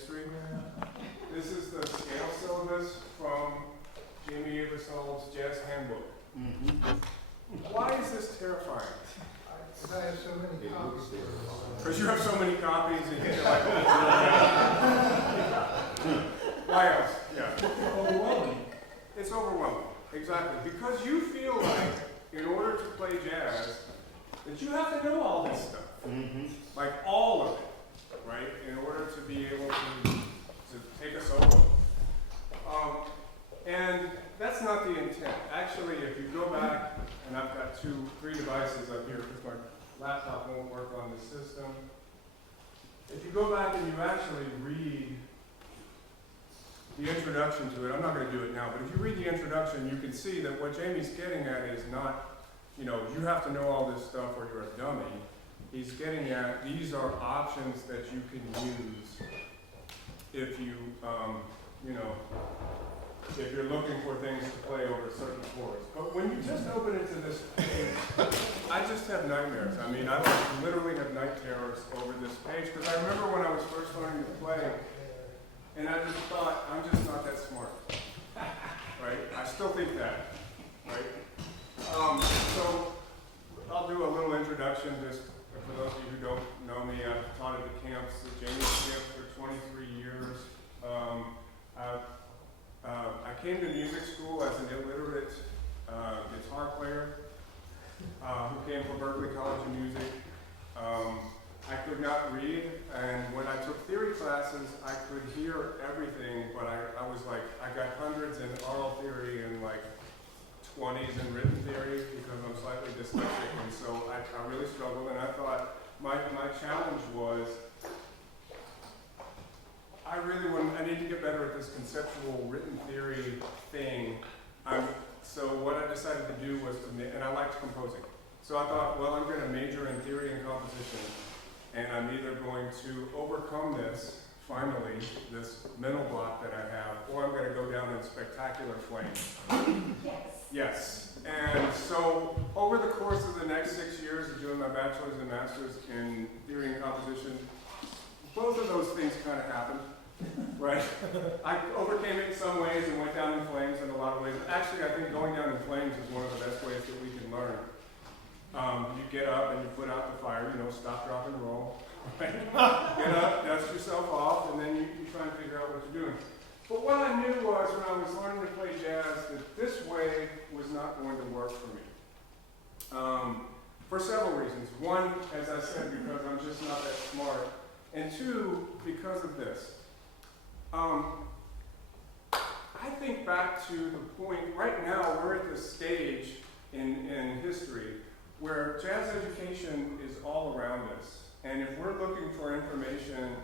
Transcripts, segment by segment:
history. This is the scale syllabus from Jamie Aebersold's Jazz Handbook. Why is this terrifying? Because I have so many copies. Because you have so many copies and you're like, why else? Yeah. Overwhelming. It's overwhelming, exactly. Because you feel like, in order to play jazz, that you have to know all this stuff. Like all of it, right? In order to be able to take a solo. And that's not the intent. Actually, if you go back, and I've got three devices up here because my laptop won't work on the system. If you go back and you actually read the introduction to it, I'm not going to do it now, but if you read the introduction, you can see that what Jamie's getting at is not, you have to know all this stuff or you're a dummy. He's getting at, these are options that you can use if you, if you're looking for things to play over certain chords. But when you just open it to this page, I just have nightmares. I mean, I literally have night terrors over this page, because I remember when I was first learning to play, and I just thought, I'm just not that smart, right? I still think that, right? So I'll do a little introduction just for those of you who don't know me. I've taught at the camps, the Jamie's camps for 23 years. I came to music school as an illiterate guitar player who came from Berklee College of Music. I could not read, and when I took theory classes, I could hear everything, but I was like, I got hundreds in oral theory and like 20s in written theory because I'm slightly dyslexic, and so I really struggled, and I thought my challenge was, I need to get better at this conceptual written theory thing. So what I decided to do was and I liked composing. So I thought, well, I'm going to major in theory and composition, and I'm either going to overcome this, finally, this mental block that I have, or I'm going to go down in spectacular flames. Yes. And so over the course of the next 6 years of doing my bachelor's and master's in theory and composition, both of those things kind of happened. Right? I overcame it in some ways and went down in flames in a lot of ways. Actually, I think going down in flames is one of the best ways that we can learn. You get up and you put out the fire, stop, drop, and roll. Right? Get up, dust yourself off, and then you try and figure out what you're doing. But what I knew was when I was learning to play jazz that this way was not going to work for me. For several reasons. One, as I said, because I'm just not that smart. And two, because of this. I think back to the point, right now we're at the stage in history where jazz education is all around us. And if we're looking for information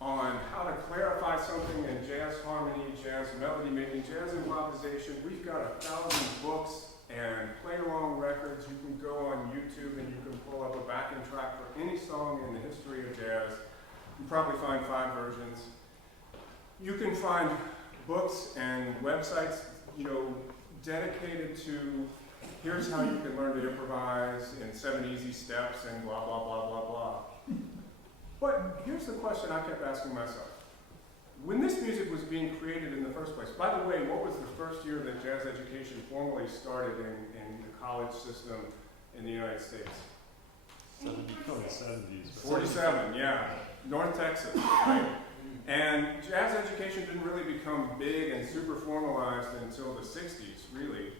on how to clarify something in jazz harmony, jazz melody making, jazz improvisation, we've got 1,000 books and play-along records. You can go on YouTube and you can pull up a backing track for any song in the history of jazz. You can probably find 5 versions. You can find books and websites, dedicated to here's how you can learn to improvise in 7 easy steps and blah, blah, blah, blah, blah. But here's the question I kept asking myself. When this music was being created in the first place, by the way, what was the first year that jazz education formally started in the college system in the United States? 70s. 47, yeah. North Texas, right? And jazz education didn't really become big and super formalized until the 60s, really.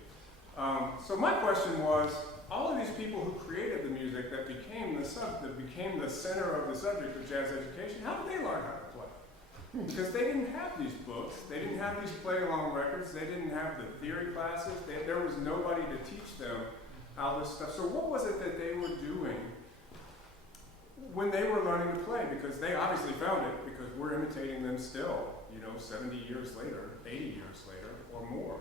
So my question was, all of these people who created the music that became the center of the subject of jazz education, how did they learn how to play? Because they didn't have these books, they didn't have these play-along records, they didn't have the theory classes, there was nobody to teach them how this stuff. So what was it that they were doing when they were learning to play? Because they obviously found it, because we're imitating them still, 70 years later, 80 years later, or more.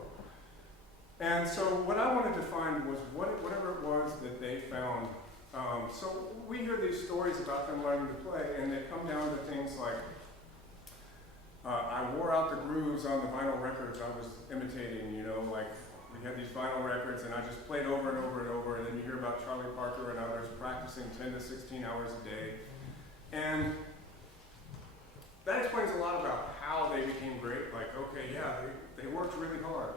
And so what I wanted to find was whatever it was that they found. So we hear these stories about them learning to play, and they come down to things like, I wore out the grooves on the vinyl records I was imitating, like we had these vinyl records and I just played over and over and over, and then you hear about Charlie Parker and others practicing 10 to 16 hours a day. And that explains a lot about how they became great. Like, okay, yeah, they worked really hard.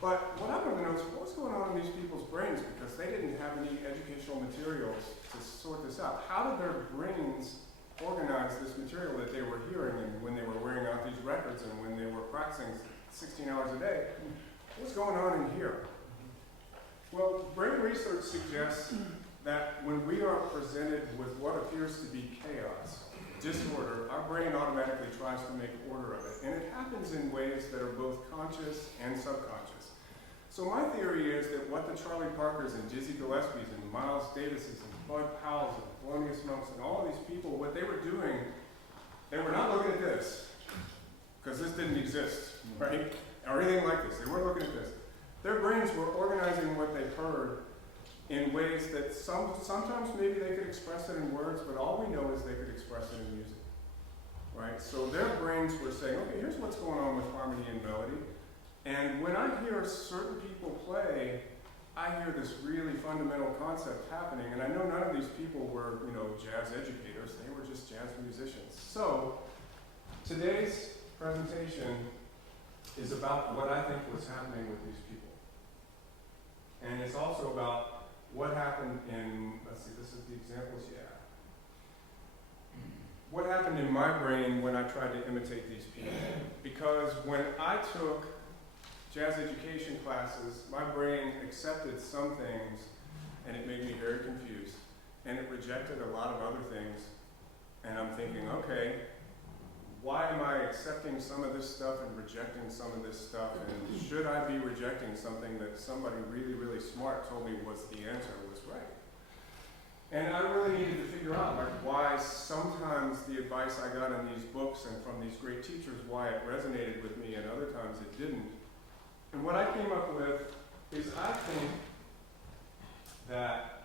But what I want to know is what's going on in these people's brains, because they didn't have any educational materials to sort this out. How did their brains organize this material that they were hearing, and when they were wearing out these records and when they were practicing 16 hours a day? What's going on in here? Well, brain research suggests that when we are presented with what appears to be chaos, disorder, our brain automatically tries to make order of it. And it happens in ways that are both conscious and subconscious. So my theory is that what the Charlie Parkers and Dizzy Gillespie's and Miles Davises and Bud Powell's and Thelonious Monks and all of these people, what they were doing, they were not looking at this, because this didn't exist, right? Or anything like this. They weren't looking at this. Their brains were organizing what they heard in ways that sometimes maybe they could express it in words, but all we know is they could express it in music, right? So their brains were saying, okay, here's what's going on with harmony and melody. And when I hear certain people play, I hear this really fundamental concept happening. And I know none of these people were, jazz educators. They were just jazz musicians. So today's presentation is about what I think was happening with these people. And it's also about what happened in, let's see, this is the examples, yeah. What happened in my brain when I tried to imitate these people? Because when I took jazz education classes, my brain accepted some things and it made me very confused. And it rejected a lot of other things. And I'm thinking, okay, why am I accepting some of this stuff and rejecting some of this stuff? And should I be rejecting something that somebody really, really smart told me was the answer, was right? And I really needed to figure out why sometimes the advice I got in these books and from these great teachers, why it resonated with me and other times it didn't. And what I came up with is I think that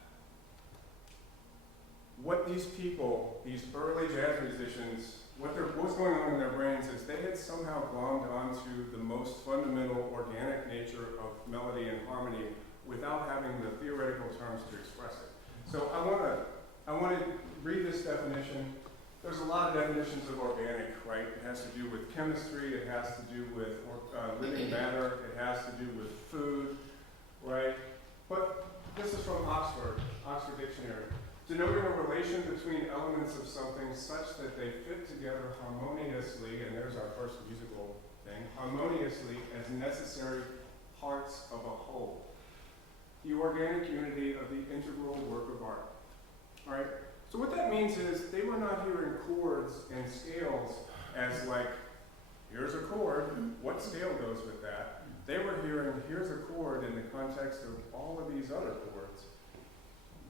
what these people, these early jazz musicians, what's going on in their brains is they had somehow glommed onto the most fundamental organic nature of melody and harmony without having the theoretical terms to express it. So I want to read this definition. There's a lot of definitions of organic, right? It has to do with chemistry, it has to do with living matter, it has to do with food, right? But this is from Oxford Dictionary. Denoting a relation between elements of something such that they fit together harmoniously, and there's our first musical thing, harmoniously as necessary parts of a whole. The organic unity of the integral work of art. All right? So what that means is they were not hearing chords and scales as like, here's a chord, what scale goes with that? They were hearing, here's a chord in the context of all of these other chords.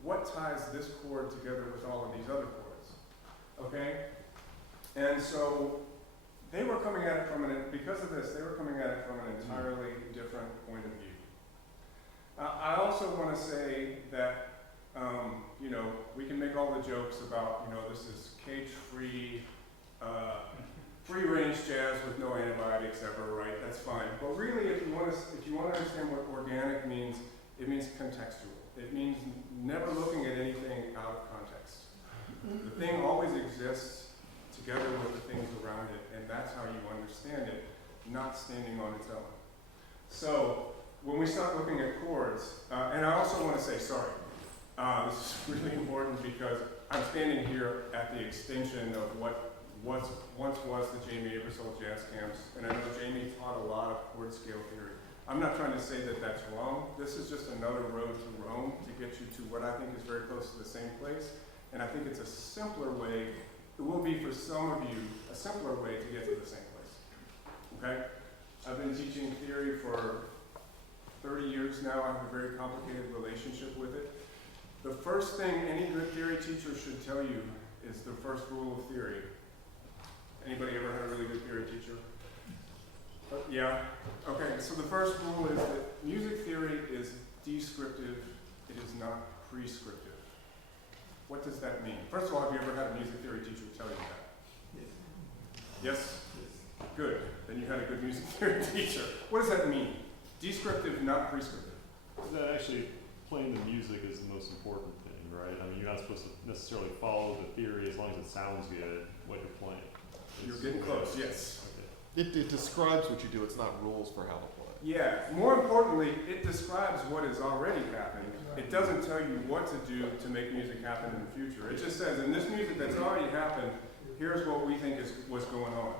What ties this chord together with all of these other chords? Okay? And so they were coming at it because of this, they were coming at it from an entirely different point of view. I also want to say that, we can make all the jokes about, this is cage-free, free-range jazz with no antibiotics ever, right? That's fine. But really, if you want to understand what organic means, it means contextual. It means never looking at anything out of context. The thing always exists together with the things around it, and that's how you understand it, not standing on its own. So when we start looking at chords, and I also want to say, sorry, this is really important because I'm standing here at the extension of what once was the Jamie Aebersold Jazz Camps, and I know Jamie taught a lot of chord scale theory. I'm not trying to say that that's wrong. This is just another road to Rome to get you to what I think is very close to the same place, and I think it's a simpler way, it will be for some of you, a simpler way to get to the same place, okay? I've been teaching theory for 30 years now. I have a very complicated relationship with it. The first thing any good theory teacher should tell you is the first rule of theory. Anybody ever had a really good theory teacher? Yeah? Okay, so the first rule is that music theory is descriptive, it is not prescriptive. What does that mean? First of all, have you ever had a music theory teacher tell you that? Yes? Good. Then you had a good music theory teacher. What does that mean? Descriptive, not prescriptive. That actually, playing the music is the most important thing, right? I mean, you're not supposed to necessarily follow the theory as long as it sounds good, what you're playing. You're getting close, yes. Okay. It describes what you do, it's not rules for how to play. Yeah, more importantly, it describes what has already happened. It doesn't tell you what to do to make music happen in the future. It just says, in this music that's already happened, here's what we think is what's going on.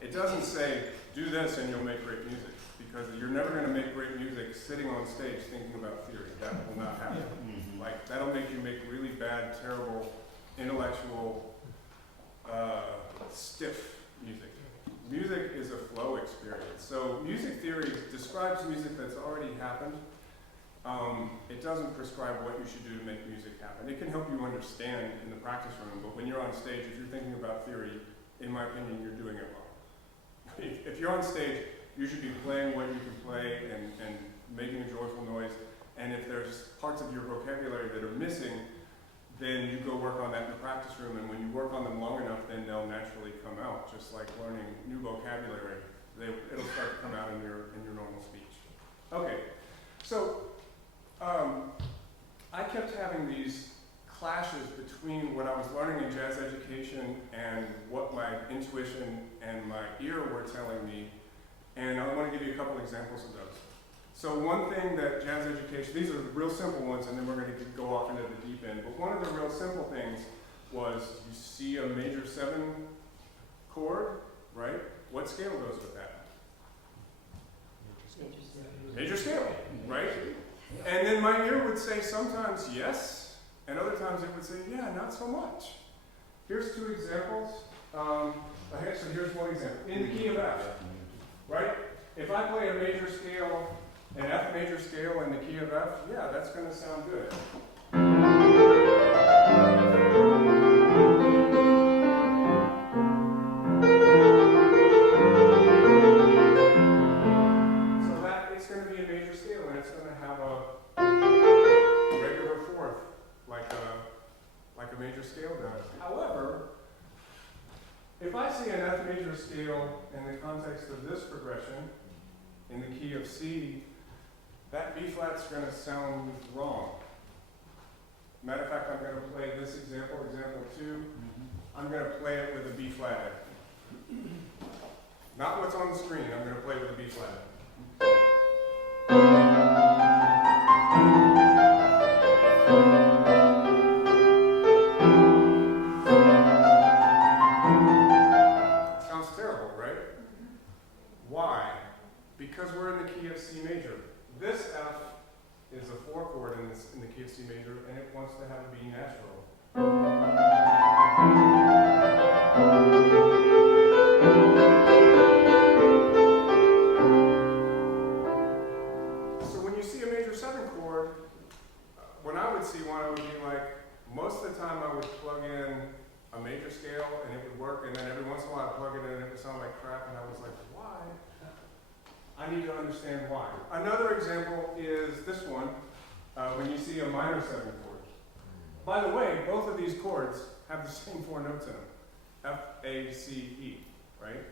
It doesn't say, do this and you'll make great music, because you're never going to make great music sitting on stage thinking about theory. That will not happen. Mhm. Like, that'll make you make really bad, terrible, intellectual, stiff music. Music is a flow experience. So music theory describes music that's already happened. It doesn't prescribe what you should do to make music happen. It can help you understand in the practice room, but when you're on stage, if you're thinking about theory, in my opinion, you're doing it wrong. If you're on stage, you should be playing what you can play and making a joyful noise. And if there's parts of your vocabulary that are missing, then you go work on that in the practice room. And when you work on them long enough, then they'll naturally come out. Just like learning new vocabulary, it'll start to come out in your normal speech. Okay, so I kept having these clashes between what I was learning in jazz education and what my intuition and my ear were telling me. And I want to give you a couple examples of those. So one thing that jazz education, these are the real simple ones, and then we're going to go off into the deep end. But one of the real simple things was you see a major 7 chord, right? What scale goes with that? Major scale, right? And then my ear would say sometimes yes, and other times it would say, yeah, not so much. Here's 2 examples. Actually, here's one example. In the key of F, right? If I play a major scale, an F major scale in the key of F, yeah, that's going to sound good. So that it's going to be a major scale, and it's going to have a regular fourth, like a major scale does. However, if I see an F major scale in the context of this progression, in the key of C, that B flat's going to sound wrong. Matter of fact, I'm going to play this example, example 2. I'm going to play it with a B flat. Not what's on the screen, I'm going to play with a B flat. Sounds terrible, right? Why? Because we're in the key of C major. This F is a 4 chord in the key of C major, and it wants to have a B natural. So when you see a major 7 chord, when I would see one, it would be like, most of the time I would plug in a major scale and it would work, and then every once in a while I'd plug it in and it would sound like crap, and I was like, why? I need to understand why. Another example is this one, when you see a minor 7 chord. By the way, both of these chords have the same 4 notes in them. F, A, C, E, right?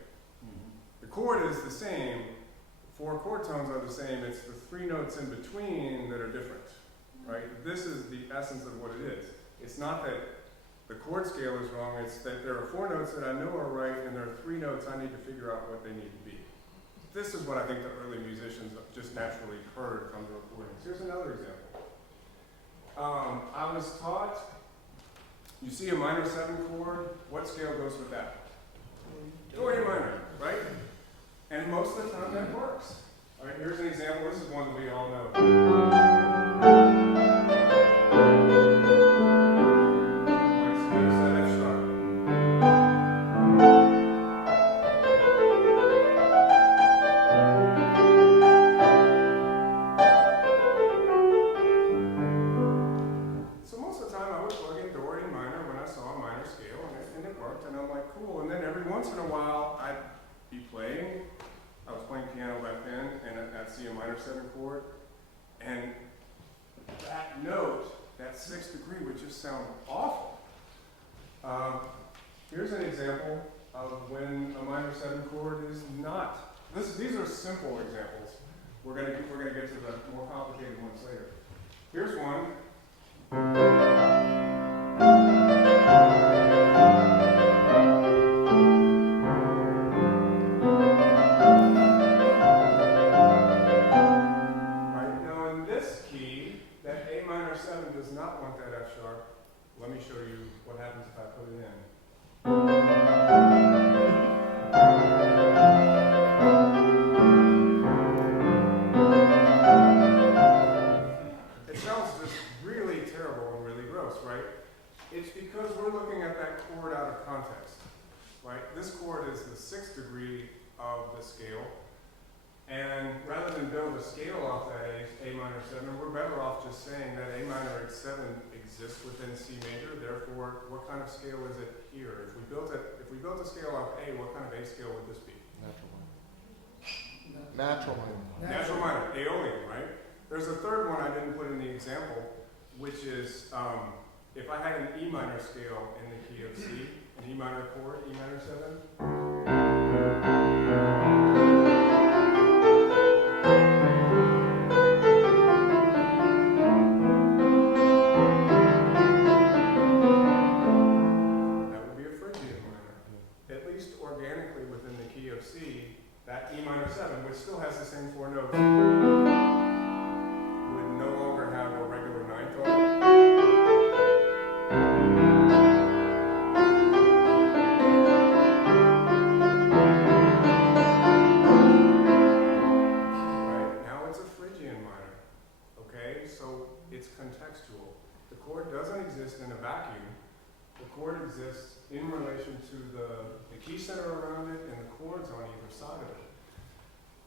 The chord is the same, 4 chord tones are the same, it's the 3 notes in between that are different, right? This is the essence of what it is. It's not that the chord scale is wrong, it's that there are 4 notes that I know are right, and there are 3 notes I need to figure out what they need to be. This is what I think the early musicians just naturally heard from the recordings. Here's another example. I was taught, you see a minor 7 chord, what scale goes with that? Do-A minor, right? And most of the time that works. All right, here's an example. This is one that we all know. Here's that F sharp. So most of the time I would plug in Do-A minor when I saw a minor scale, and it worked, and I'm like, cool. And then every once in a while I'd be playing. I was playing piano back then, and I'd see a minor 7 chord, and that note, that 6th degree, would just sound awful. Here's an example of when a minor 7 chord is not. These are simple examples. We're gonna get to the more complicated ones later. Here's one. does not want that F sharp. Let me show you what happens if I put it in. It sounds just really terrible and really gross, right? It's because we're looking at that chord out of context, right? This chord is the 6th degree of the scale. And rather than build a scale off that A minor 7, we're better off just saying that A minor 7 exists within C major. Therefore, what kind of scale is it here? If we built a scale off A, what kind of A scale would this be? Natural minor. Natural minor, Aeolian, right? There's a third one I didn't put in the example, which is if I had an E minor scale in the key of C, an E minor chord, E minor 7. That E minor 7, which still has the same 4 notes, would no longer have a regular 9th on it. Right, now it's a Phrygian minor. Okay, so it's contextual. The chord doesn't exist in a vacuum. The chord exists in relation to the key center around it and the chords on either side of it.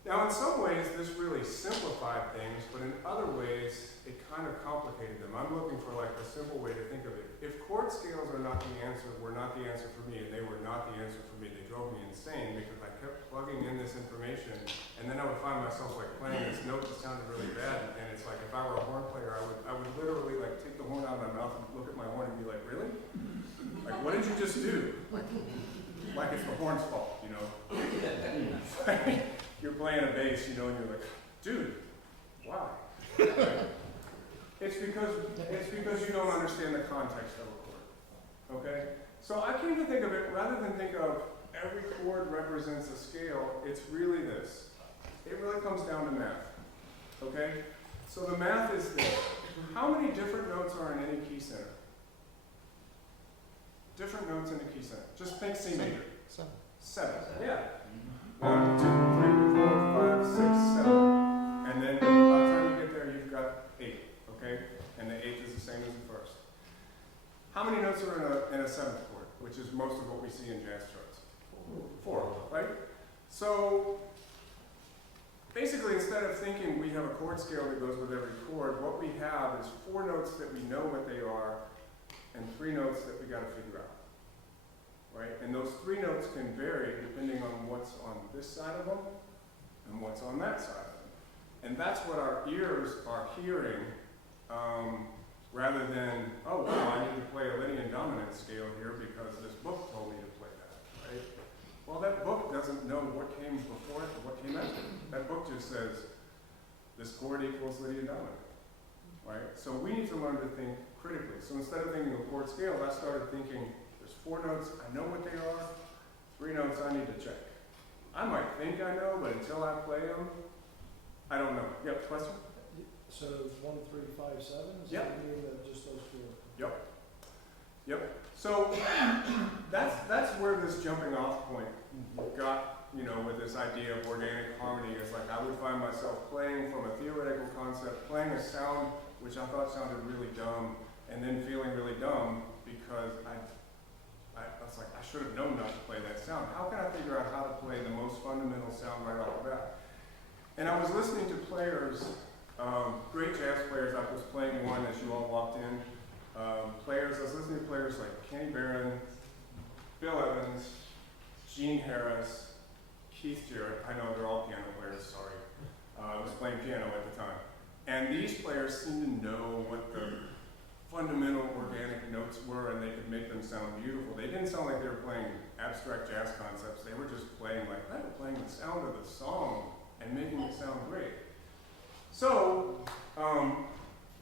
Now, in some ways, this really simplified things, but in other ways, it kind of complicated them. I'm looking for like a simple way to think of it. If chord scales are not the answer, were not the answer for me, and they were not the answer for me, they drove me insane because I kept plugging in this information, and then I would find myself like playing this note that sounded really bad, and it's like if I were a horn player, I would literally like take the horn out of my mouth and look at my horn and be like, really? Like, what did you just do? Like it's the horn's fault, you know? You're playing a bass, you know, and you're like, dude, why? It's because you don't understand the context of a chord, okay? So I came to think of it, rather than think of every chord represents a scale, it's really this. It really comes down to math, okay? So the math is this. How many different notes are in any key center? Different notes in a key center. Just think C major. 7. Yeah. 1, 2, 3, 4, 5, 6, 7. And then by the time you get there, you've got 8. Okay? And the 8th is the same as the first. How many notes are in a 7th chord, which is most of what we see in jazz charts? 4, right? So basically, instead of thinking we have a chord scale that goes with every chord, what we have is 4 notes that we know what they are, and 3 notes that we got to figure out. Right? And those 3 notes can vary depending on what's on this side of them and what's on that side of them. And that's what our ears are hearing, rather than, oh, well, I need to play a Lydian dominant scale here because this book told me to play that, right? Well, that book doesn't know what came before it or what came after it. That book just says, this chord equals Lydian dominant, right? So we need to learn to think critically. So instead of thinking of chord scale, I started thinking, 4 notes, I know what they are. 3 notes, I need to check. I might think I know, but until I play them, I don't know. Yep, question? So 1, 3, 5, 7? Is Yep. that mean that just those 4? Yep. So that's where this jumping off point got, you know, with this idea of organic harmony. Is like I would find myself playing from a theoretical concept, playing a sound which I thought sounded really dumb, and then feeling really dumb because I was like, I should have known not to play that sound. How can I figure out how to play the most fundamental sound right off the bat? And I was listening to players, great jazz players. I was playing one as you all walked in. I was listening to players like Kenny Barron, Bill Evans, Gene Harris, Keith Jarrett. I know they're all piano players, sorry. I was playing piano at the time. And these players seemed to know what the fundamental organic notes were, and they could make them sound beautiful. They didn't sound like they were playing abstract jazz concepts. They were just playing like, they were playing the sound of the song and making it sound great. So,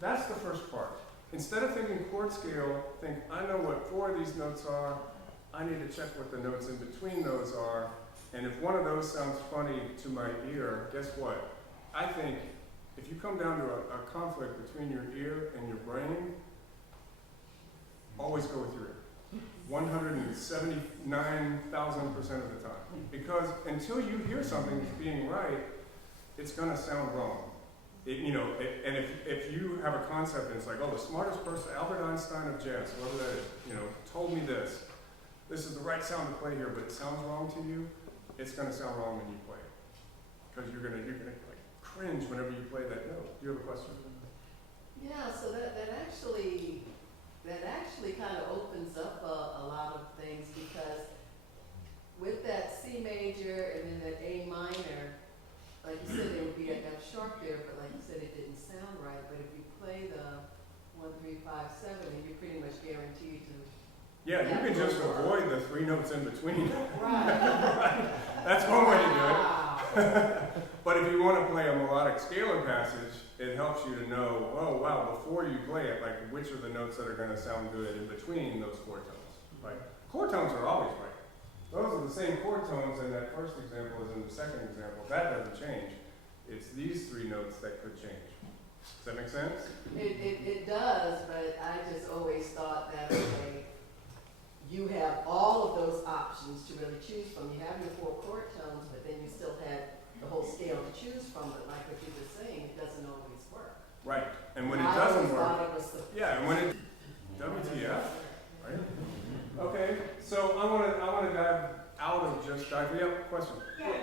that's the first part. Instead of thinking chord scale, think, I know what 4 of these notes are. I need to check what the notes in between those are. And if one of those sounds funny to my ear, guess what? I think if you come down to a conflict between your ear and your brain, always go with your ear. 179,000% of the time. Because until you hear something as being right, it's gonna sound wrong. And if you have a concept and it's like, oh, the smartest person, Albert Einstein of jazz, whoever that is, told me this is the right sound to play here, but it sounds wrong to you, it's gonna sound wrong when you play it. Because you're gonna like cringe whenever you play that note. Do you have a question? Yeah, so that actually kind of opens up a lot of things, because with that C major and then that A minor, like you said, there would be a F sharp there, but like you said, it didn't sound right. But if you play the 1, 3, 5, 7, then you're pretty much guaranteed to. Yeah, you can just avoid the 3 notes in between. Right. That's one way to do it. Wow. But if you want to play a melodic scalar passage, it helps you to know, oh wow, before you play it, like which are the notes that are going to sound good in between those chord tones. Like chord tones are always right. Those are the same chord tones in that first example as in the second example. That doesn't change. It's these 3 notes that could change. Does that make sense? It does, but I just always thought that, okay, you have all of those options to really choose from. You have your 4 chord tones, but then you still have the whole scale to choose from. But like what you were saying, it doesn't always work. Right. And when it I doesn't always thought work, it was the yeah, and when it WTF, right? Okay, so I want to dive out of just dive. Yeah, question. Yeah,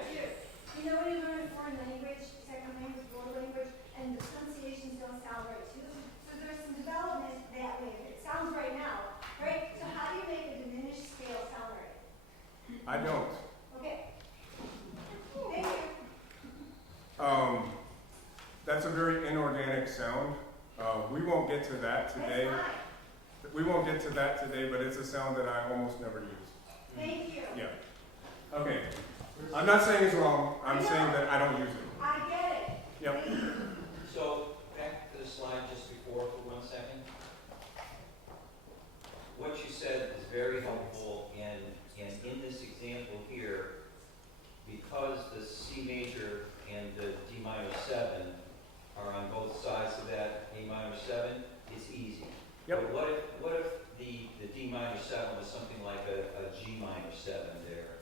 you know when you learn a foreign language, second language, world language, and the pronunciations don't sound right too. So there's some development that way. It sounds right now, right? So how do you make a diminished scale sound right? I don't. Okay. Thank you. That's a very inorganic sound. We won't get to that today. That's fine. We won't get to that today, but it's a sound that I almost never use. Thank you. Yeah. Okay. I'm not saying it's wrong. I'm saying that I don't use it. I get it. Yep. Thank you. So, back to the slide just before for 1 second. What you said is very helpful, and in this example here, because the C major and the D minor 7 are on both sides of that A minor 7, it's easy. Yep. But what if the D minor 7 was something like a G minor 7 there?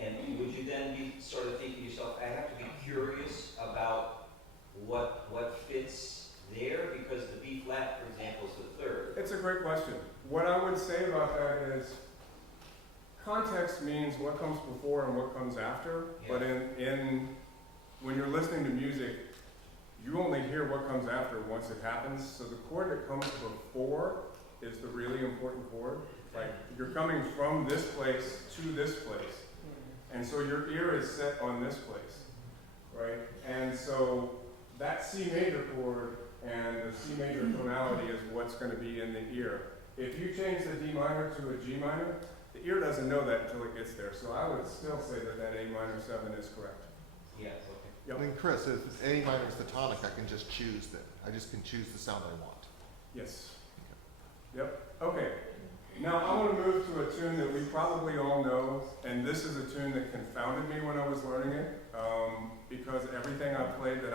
And would you then be sort of thinking to yourself, I have to be curious about what fits there, because the B flat, for example, is the 3rd. It's a great question. What I would say about that is context means what comes before and what comes after. Yeah. But when you're listening to music, you only hear what comes after once it happens. So the chord that comes before is the really important chord. Like you're coming from this place to this place. And so your ear is set on this place, right? And so that C major chord and the C major tonality is what's going to be in the ear. If you change the D minor to a G minor, the ear doesn't know that until it gets there. So I would still say that that A minor 7 is correct. Yes, okay. Yep. I mean, Chris, if A minor is the tonic, I can just choose that. I just can choose the sound I want. Yes. Yep. Okay. Now I want to move to a tune that we probably all know, and this is a tune that confounded me when I was learning it, because everything I played that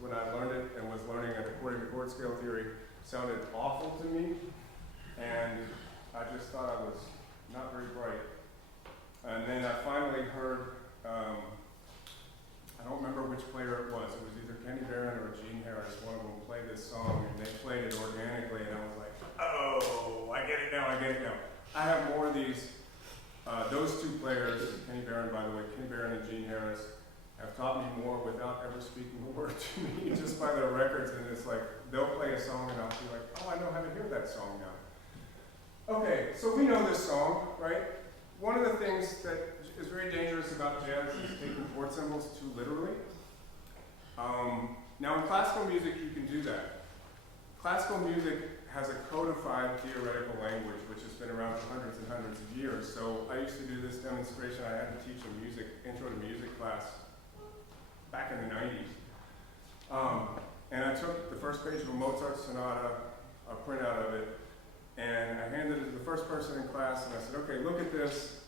when I learned it and was learning it according to chord scale theory sounded awful to me, and I just thought I was not very bright. And then I finally heard, I don't remember which player it was either Kenny Barron or Gene Harris, one of them played this song, and they played it organically, and I was like, oh, I get it now. I have more of these. Those 2 players, Kenny Barron, by the way, Kenny Barron and Gene Harris, have taught me more without ever speaking a word to me, just by their records. And it's like, they'll play a song and I'll be like, oh, I know how to hear that song now. Okay, so we know this song, right? One of the things that is very dangerous about jazz is taking chord symbols too literally. Now in classical music, you can do that. Classical music has a codified theoretical language which has been around for hundreds and hundreds of years. So I used to do this demonstration. I had to teach a intro to music class back in the 90s. And I took the first page of a Mozart sonata, a printout of it, and I handed it to the first person in class, and I said, okay, look at this,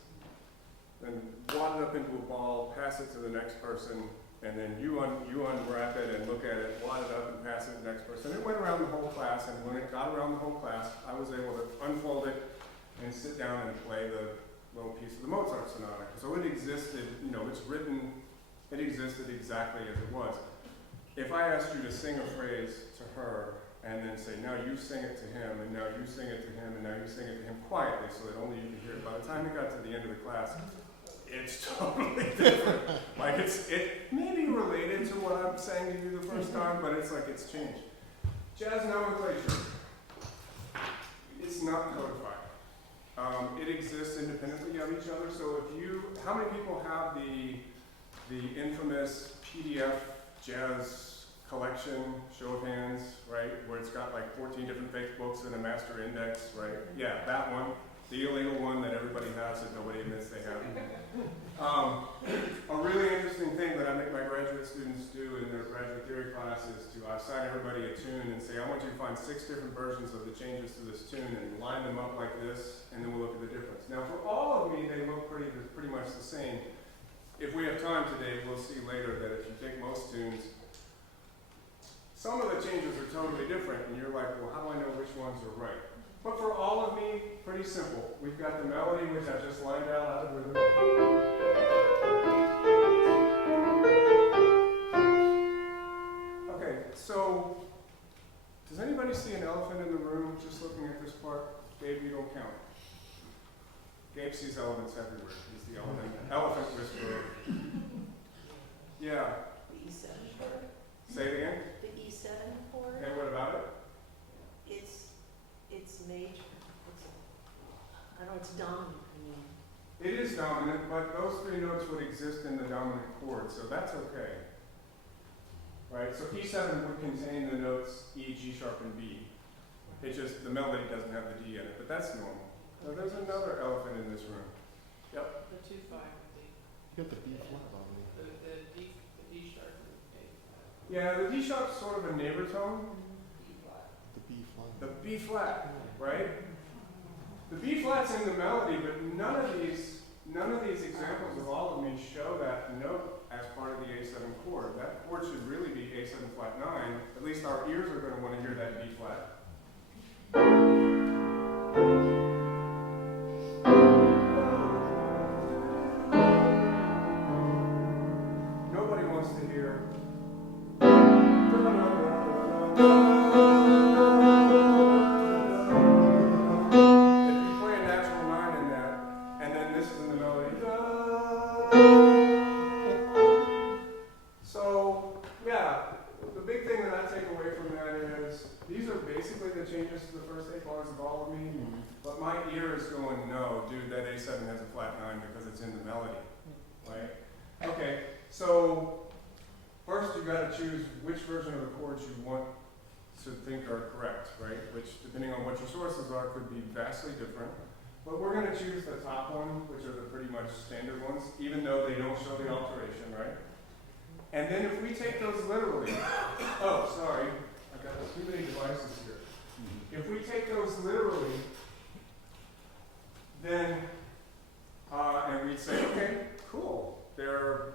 then wad it up into a ball, pass it to the next person, and then you unwrap it and look at it, wad it up and pass it to the next person. It went around the whole class, and when it got around the whole class, I was able to unfold it and sit down and play the little piece of the Mozart sonata. So it existed, you know, it's written, it existed exactly as it was. If I asked you to sing a phrase to her, and then say, now you sing it to him, and now you sing it to him, and now you sing it to him quietly so that only you can hear it. By the time it got to the end of the class, it's totally different. Like it may be related to what I'm saying to you the first time, but it's like it's changed. Jazz nomenclature, it's not codified. It exists independently of each other. So if you, how many people have the infamous PDF jazz collection, show of hands, right, where it's got like 14 different fake books and a master index, right? Yeah, that one, the illegal one that everybody has that nobody admits they have. A really interesting thing that I make my graduate students do in their graduate theory class is to assign everybody a tune and say, I want you to find 6 different versions of the changes to this tune and line them up like this, and then we'll look at the difference. Now, for all of me, they look pretty much the same. If we have time today, we'll see later that if you take most tunes, some of the changes are totally different, and you're like, well, how do I know which ones are right? But for all of me, pretty simple. We've got the melody, which I've just lined out of rhythm. Okay, so does anybody see an elephant in the room just looking at this part? Gabe, you don't count. Gabe sees elephants everywhere. He's the elephant whisperer. Yeah. The E7 chord? Say it again. The E7 chord? Okay, what about it? It's major. I don't know, it's dominant. I mean. It is dominant, but those 3 notes would exist in the dominant chord, so that's okay. Right, so E7 would contain the notes E, G sharp, and B. It's just the melody doesn't have the D in it, but that's normal. So there's another elephant in this room. Yep. The 2-5 with You got the B flat on me. the D sharp and the A flat. Yeah, the D sharp's sort of a neighbor tone. The B flat. The B flat, right? The B flat's in the melody, but none of these examples of all of me show that note as part of the A7 chord. That chord should really be A7 flat 9. At least our ears are going to want to hear that B flat. Nobody wants to hear. So, yeah, the big thing that I take away from that is these are basically the changes to the first 8 bars of all of me, but my ear is going, no, dude, that A7 has a flat 9 because it's in the melody, right? Okay, so first you've got to choose which version of the chords you want to think are correct, right? Which, depending on what your sources are, could be vastly different. But we're going to choose the top one, which are the pretty much standard ones, even though they don't show the alteration, right? And then if we take those literally, oh, sorry, I got too many devices here. If we take those literally, then, and we say, okay, cool, they're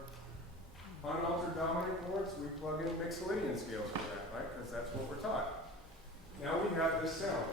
unaltered dominant chords, we plug in Mixolydian scales for that, right? Because that's what we're taught. Now we have this sound.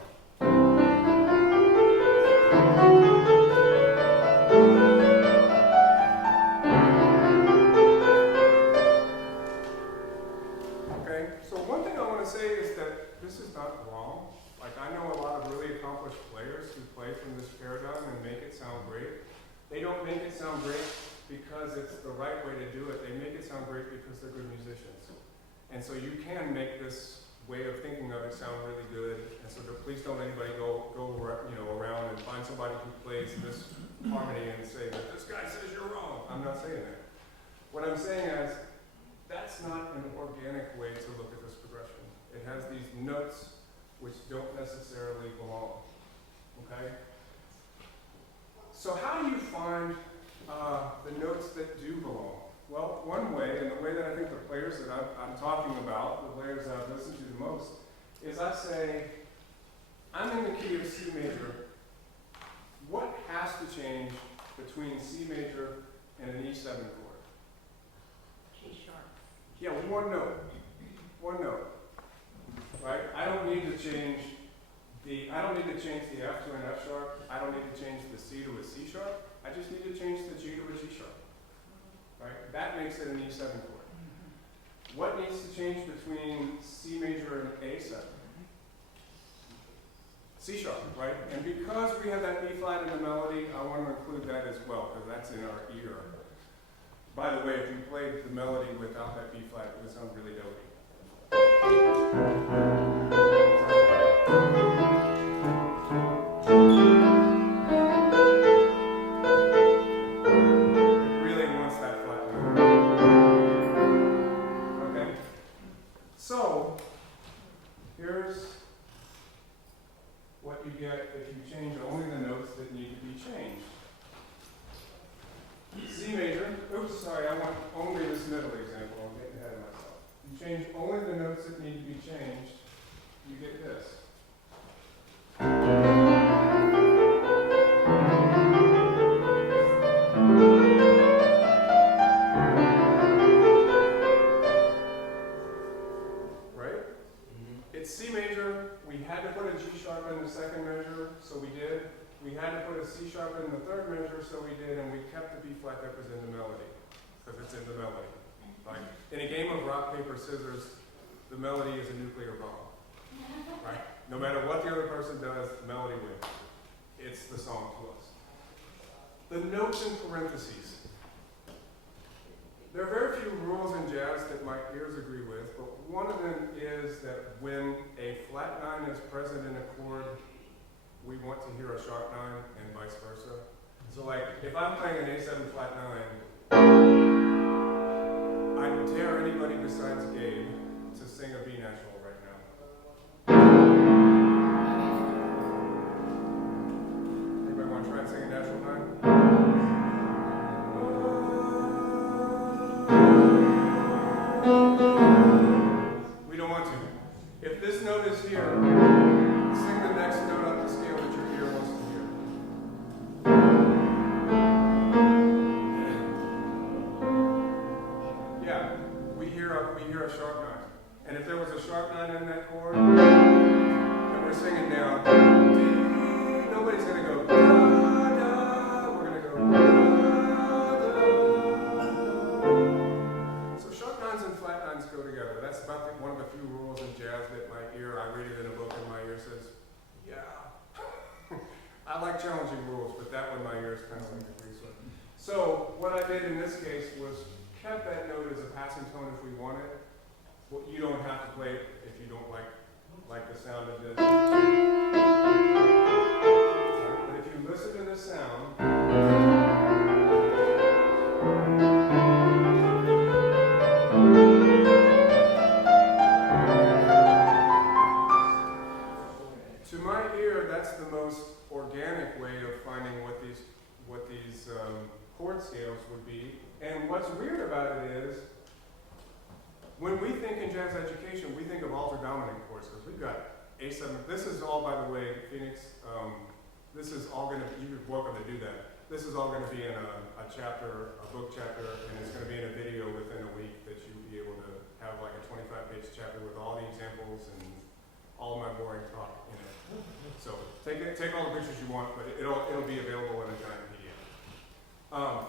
Okay, so one thing I want to say is that this is not wrong. Like, I know a lot of really accomplished players who play from this paradigm and make it sound great. They don't make it sound great because it's the right way to do it. They make it sound great because they're good musicians. And so you can make this way of thinking of it sound really good. And so please don't anybody go around and find somebody who plays this harmony and say that this guy says you're wrong. I'm not saying that. What I'm saying is that's not an organic way to look at this progression. It has these notes which don't necessarily belong. Okay? So how do you find the notes that do belong? Well, one way, and the way that I think the players that I'm talking about, the players that I've listened to the most, is I say, I'm in the key of C major. What has to change between C major and an E7 chord? G sharp. Yeah, one note. One note. Right? I don't need to change the F to an F sharp. I don't need to change the C to a C sharp. I just need to change the G to a G sharp. Right? That makes it an E7 chord. What needs to change between C major and A7? C sharp, right? And because we have that B flat in the melody, I want to include that as well, because that's in our ear. By the way, if you played the melody without that B flat, it would sound really dopey. It really wants that flat note. Okay? So, here's what you get if you change only the notes that need to be changed. C major, oops, sorry, I want only this middle example, I'm getting ahead of myself. You change only the notes that need to be changed, you get this. Right? It's C major, we had to put a G sharp in the second measure, so we did. We had to put a C sharp in the third measure, so we did, and we kept the B flat that was in the melody, because it's in the melody. Like, in a game of rock, paper, scissors, the melody is a nuclear bomb. Right? No matter what the other person does, the melody wins. It's the song to us. The notes in parentheses. There are very few rules in jazz that my ears agree with, but one of them is that when a flat nine is present in a chord, we want to hear a sharp nine and vice versa. So like, if I'm playing an A7 flat nine, I dare anybody besides Gabe to sing a B natural right now. Anybody want to try and sing a natural nine? We don't want to. If this note is here, sing the next note up the scale that your ear wants to hear. Yeah, we hear a sharp nine. And if there was a sharp nine in that chord, and we're singing now, nobody's going to go da da. We're going to go da da. So sharp nines and flat nines go together. That's about one of the few rules in jazz that my ear, I read it in a book and my ear says, yeah. I like challenging rules, but that one my ears kind of like agrees with. So what I did in this case was kept that note as a passing tone if we want it. Well, you don't have to play it if you don't like the sound of this. But if you listen to the sound, to my ear, that's the most organic way of finding what these chord scales would be. And what's weird about it is, when we think in jazz education, we think of alter dominant chords, because we've got A7. This is all, by the way, Phoenix, this is all going to, you're welcome to do that. This is all going to be in a chapter, a book chapter, and it's going to be in a video within a week that you'll be able to have like a 25-page chapter with all the examples and all my boring talk in it. So take all the pictures you want, but it'll be available in a giant PDF.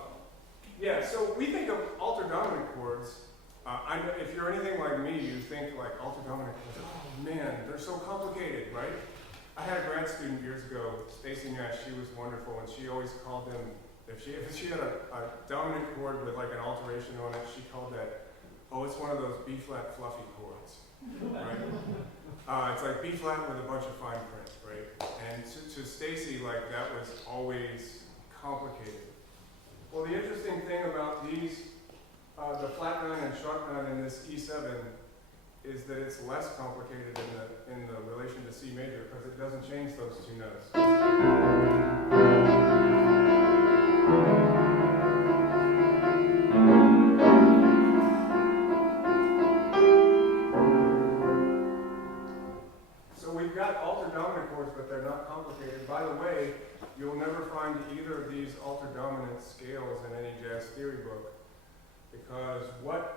Yeah, so we think of alter dominant chords. If you're anything like me, you think like alter dominant chords. Oh man, they're so complicated, right? I had a grad student years ago, Stacy Nash. She was wonderful, and she always called them. If she had a dominant chord with like an alteration on it, she called that. Oh, it's one of those B flat fluffy chords, right? It's like B flat with a bunch of fine print, right? And to Stacy, like that was always complicated. Well, the interesting thing about these, the flat nine and sharp nine in this E7, is that it's less complicated in the relation to C major because it doesn't change those two notes. So we've got alter dominant chords, but they're not complicated. By the way, you'll never find either of these alter dominant scales in any jazz theory book. Because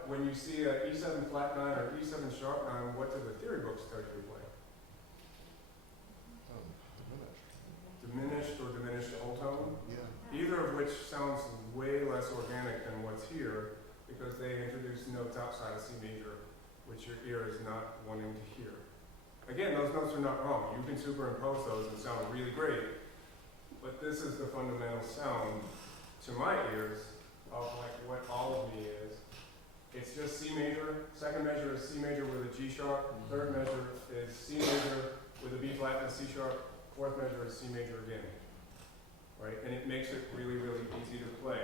when you see a E7 flat 9 or E7 sharp 9, what do the theory books tell you to play? Diminished or diminished whole tone? Yeah. Either of which sounds way less organic than what's here, because they introduce notes outside of C major, which your ear is not wanting to hear. Again, those notes are not wrong. You can superimpose those and sound really great, but this is the fundamental sound to my ears of like what all of me is. It's just C major. Second measure is C major with a G sharp. Third measure is C major with a B flat and a C sharp. Fourth measure is C major again. Right? And it makes it really, really easy to play.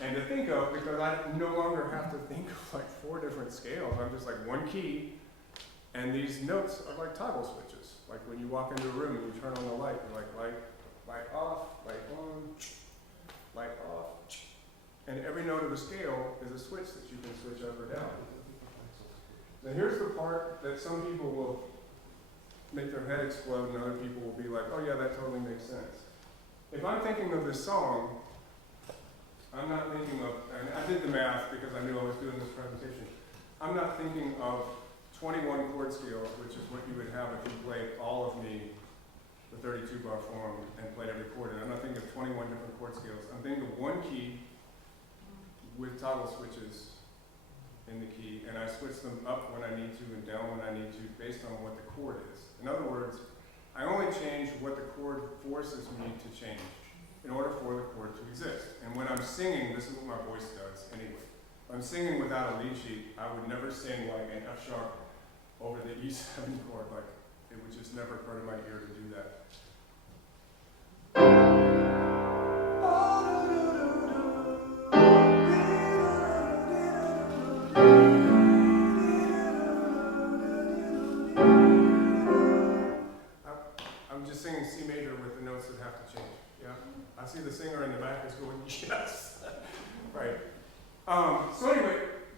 And to think of, because I no longer have to think of like 4 different scales. I'm just like one key, and these notes are like toggle switches. Like when you walk into a room and you turn on the light, you're like light off, light on, light off. And every note of the scale is a switch that you can switch up or down. Now here's the part that some people will make their head explode and other people will be like, oh yeah, that totally makes sense. If I'm thinking of this song, I'm not thinking of, and I did the math because I knew I was doing this presentation, I'm not thinking of 21 chord scales, which is what you would have if you played all of me, the 32 bar form, and played every chord. And I'm not thinking of 21 different chord scales. I'm thinking of one key with toggle switches in the key, and I switch them up when I need to and down when I need to based on what the chord is. In other words, I only change what the chord forces me to change in order for the chord to exist. And when I'm singing, this is what my voice does anyway. If I'm singing without a lead sheet, I would never sing like an F sharp over the E7 chord. Like, it would just never occur to my ear to do that. I'm just singing C major with the notes that have to change. Yeah? I see the singer in the back is going, yes. Right. So anyway,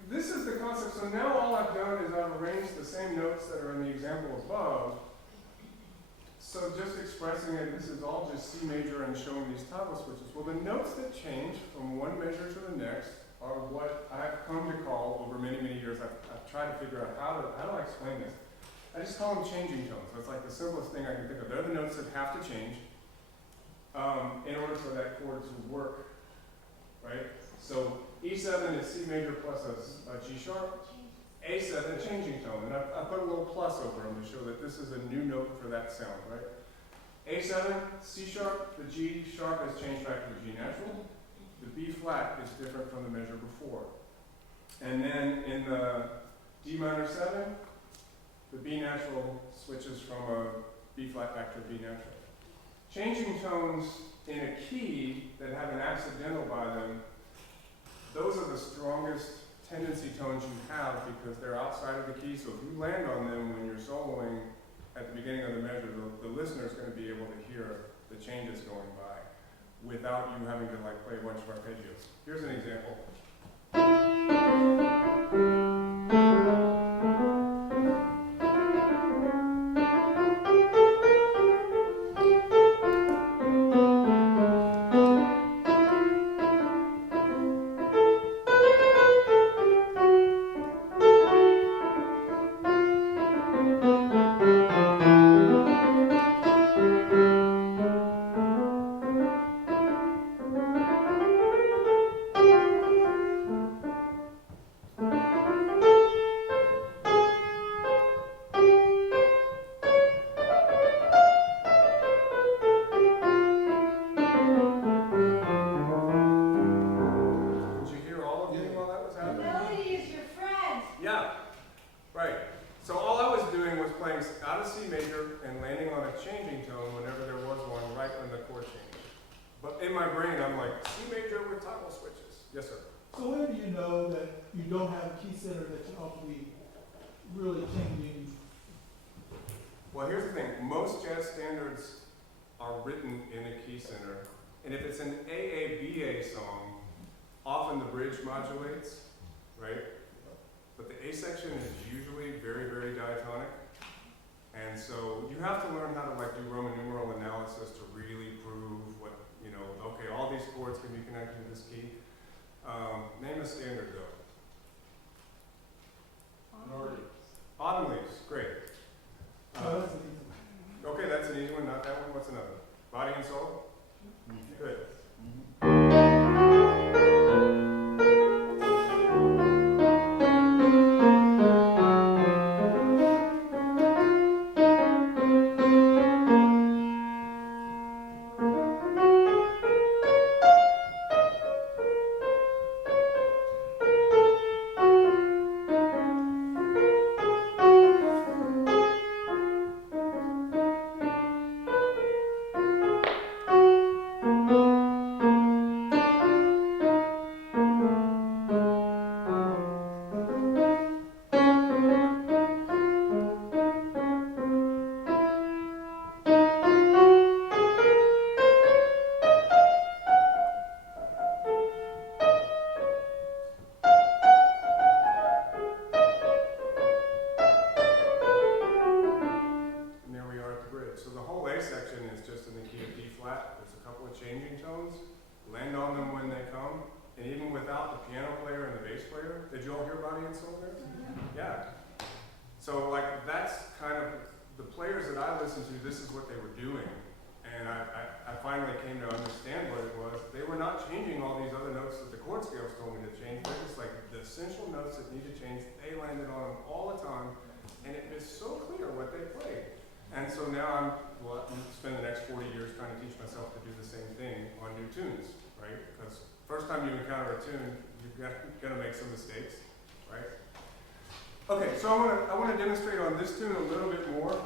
this is the concept. So now all I've done is I've arranged the same notes that are in the example above. So just expressing it, this is all just C major and showing these toggle switches. Well, the notes that change from one measure to the next are what I've come to call over many, many years. I've tried to figure out how do I explain this. I just call them changing tones. That's like the simplest thing I can think of. They're the notes that have to change in order for that chord to work, right? So E7 is C major plus a G sharp. A7, changing tone, and I put a little plus over them to show that this is a new note for that sound, right? A7, C sharp, the G sharp has changed back to a G natural. The B flat is different from the measure before. And then in the D minor 7, the B natural switches from a B flat back to a B natural. Changing tones in a key that have an accidental by them, those are the strongest tendency tones you have because they're outside of the key. So if you land on them when you're soloing at the beginning of the measure, the listener is going to be able to hear the changes going by without you having to like play a bunch of arpeggios. Here's an example. Well, here's the thing. Most jazz standards are written in a key center. And if it's an AABA song, often the bridge modulates, right? But the A section is usually very, very diatonic. And so you have to learn how to like do Roman numeral analysis to really prove what, you know, okay, all these chords can be connected to this key. Name a standard though. Minority. Autumn leaves, great. Okay, that's an easy one, not that one, what's another? Body and soul? Good. And there we are at the bridge. So the whole A section is just in the key of D flat. There's a couple of changing tones. Land on them when they come. And even without the piano player and the bass player, did you all hear Body and Soul there? Yeah. So like that's kind of, the players that I listened to, this is what they were doing. And I finally came to understand what it was. They were not changing all these other notes that the chord scales told me to change. They're just like the essential notes that need to change. They landed on them all the time. And it is so clear what they played. And so now I'm spend the next 40 years trying to teach myself to do the same thing on new tunes, right? Because first time you encounter a tune, you're gonna make some mistakes, right? Okay, so I want to demonstrate on this tune a little bit more.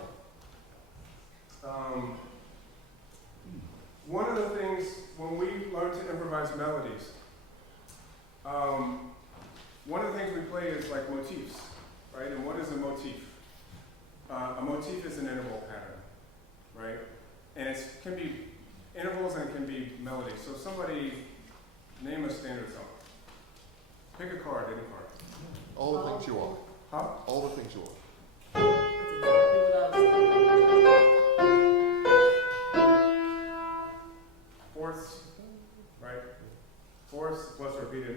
One of the things when we learn to improvise melodies, one of the things we play is like motifs, right? And what is a motif? A motif is an interval pattern, right? And it can be intervals and it can be melodies. So somebody name a standard song. Pick a card, any card. All the things you want. Huh? All the things you want. That's exactly what I was thinking. Fourths, right? Fourths plus repeated.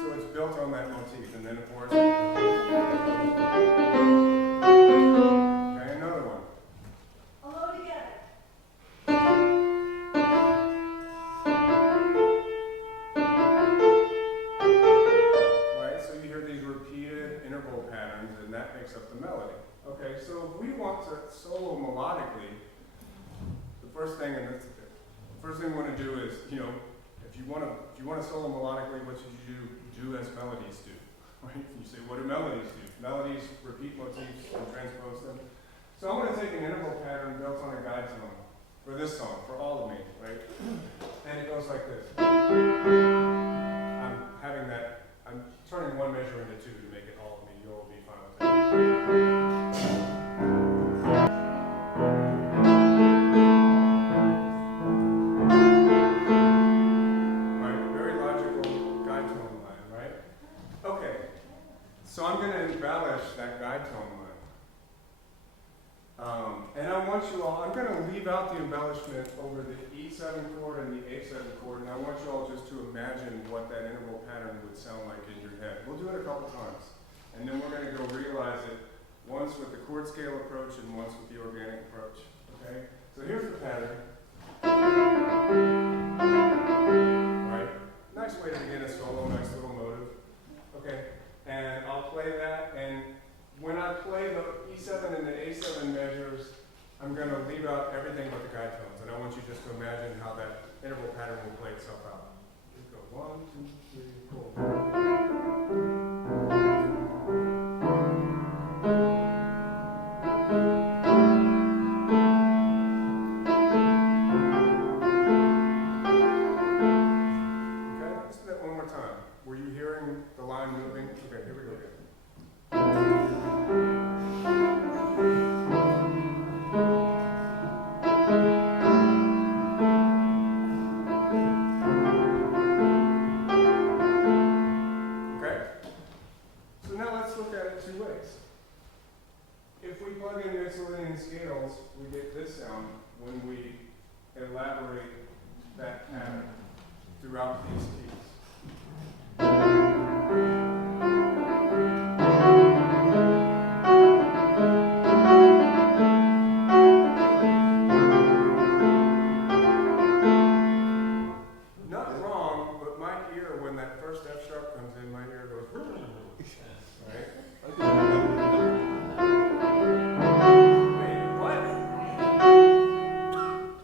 So it's built on that motif, and then a fourth. Okay, another one. All together. Right, so you hear these repeated interval patterns, and that makes up the melody. Okay, so if we want to solo melodically, the first thing we want to do is, if you want to solo melodically, what should you do as melodies do? Right? You say, what do melodies do? Melodies repeat motifs and transpose them. So I'm going to take an interval pattern built on a guide tone for this song, for All of Me, right? And it goes like this. I'm turning one measure into two to make it All of Me. You'll be fine with that. Right, very logical guide tone line, right? Okay, so I'm going to embellish that guide tone line. And I want you all, I'm going to leave out the embellishment over the E7 chord and the A7 chord, and I want you all just to imagine what that interval pattern would sound like in your head. We'll do it a couple times, and then we're going to go realize it once with the chord scale approach and once with the organic approach, okay? So here's the pattern. Right? Nice way to begin a solo, nice little motive. Okay, and I'll play that, and when I play the E7 and the A7 measures, I'm going to leave out everything but the guide tones, and I want you just to imagine how that interval pattern will play itself out. Just go 1, 2, 3, 4. Scales, we get this sound when we elaborate that pattern throughout these keys. Not wrong, but my ear, when that first F sharp comes in, my ear goes, right? Wait, what?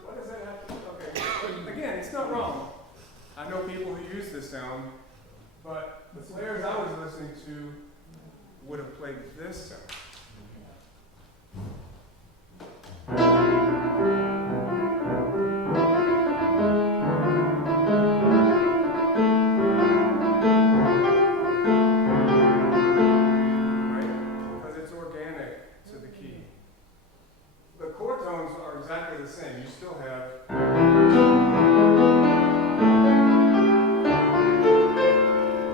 What does that have to, okay, but again, it's not wrong. I know people who use this sound, but the players I was listening to would have played this sound. Right? Because it's organic to the key. The chord tones are exactly the same. You still have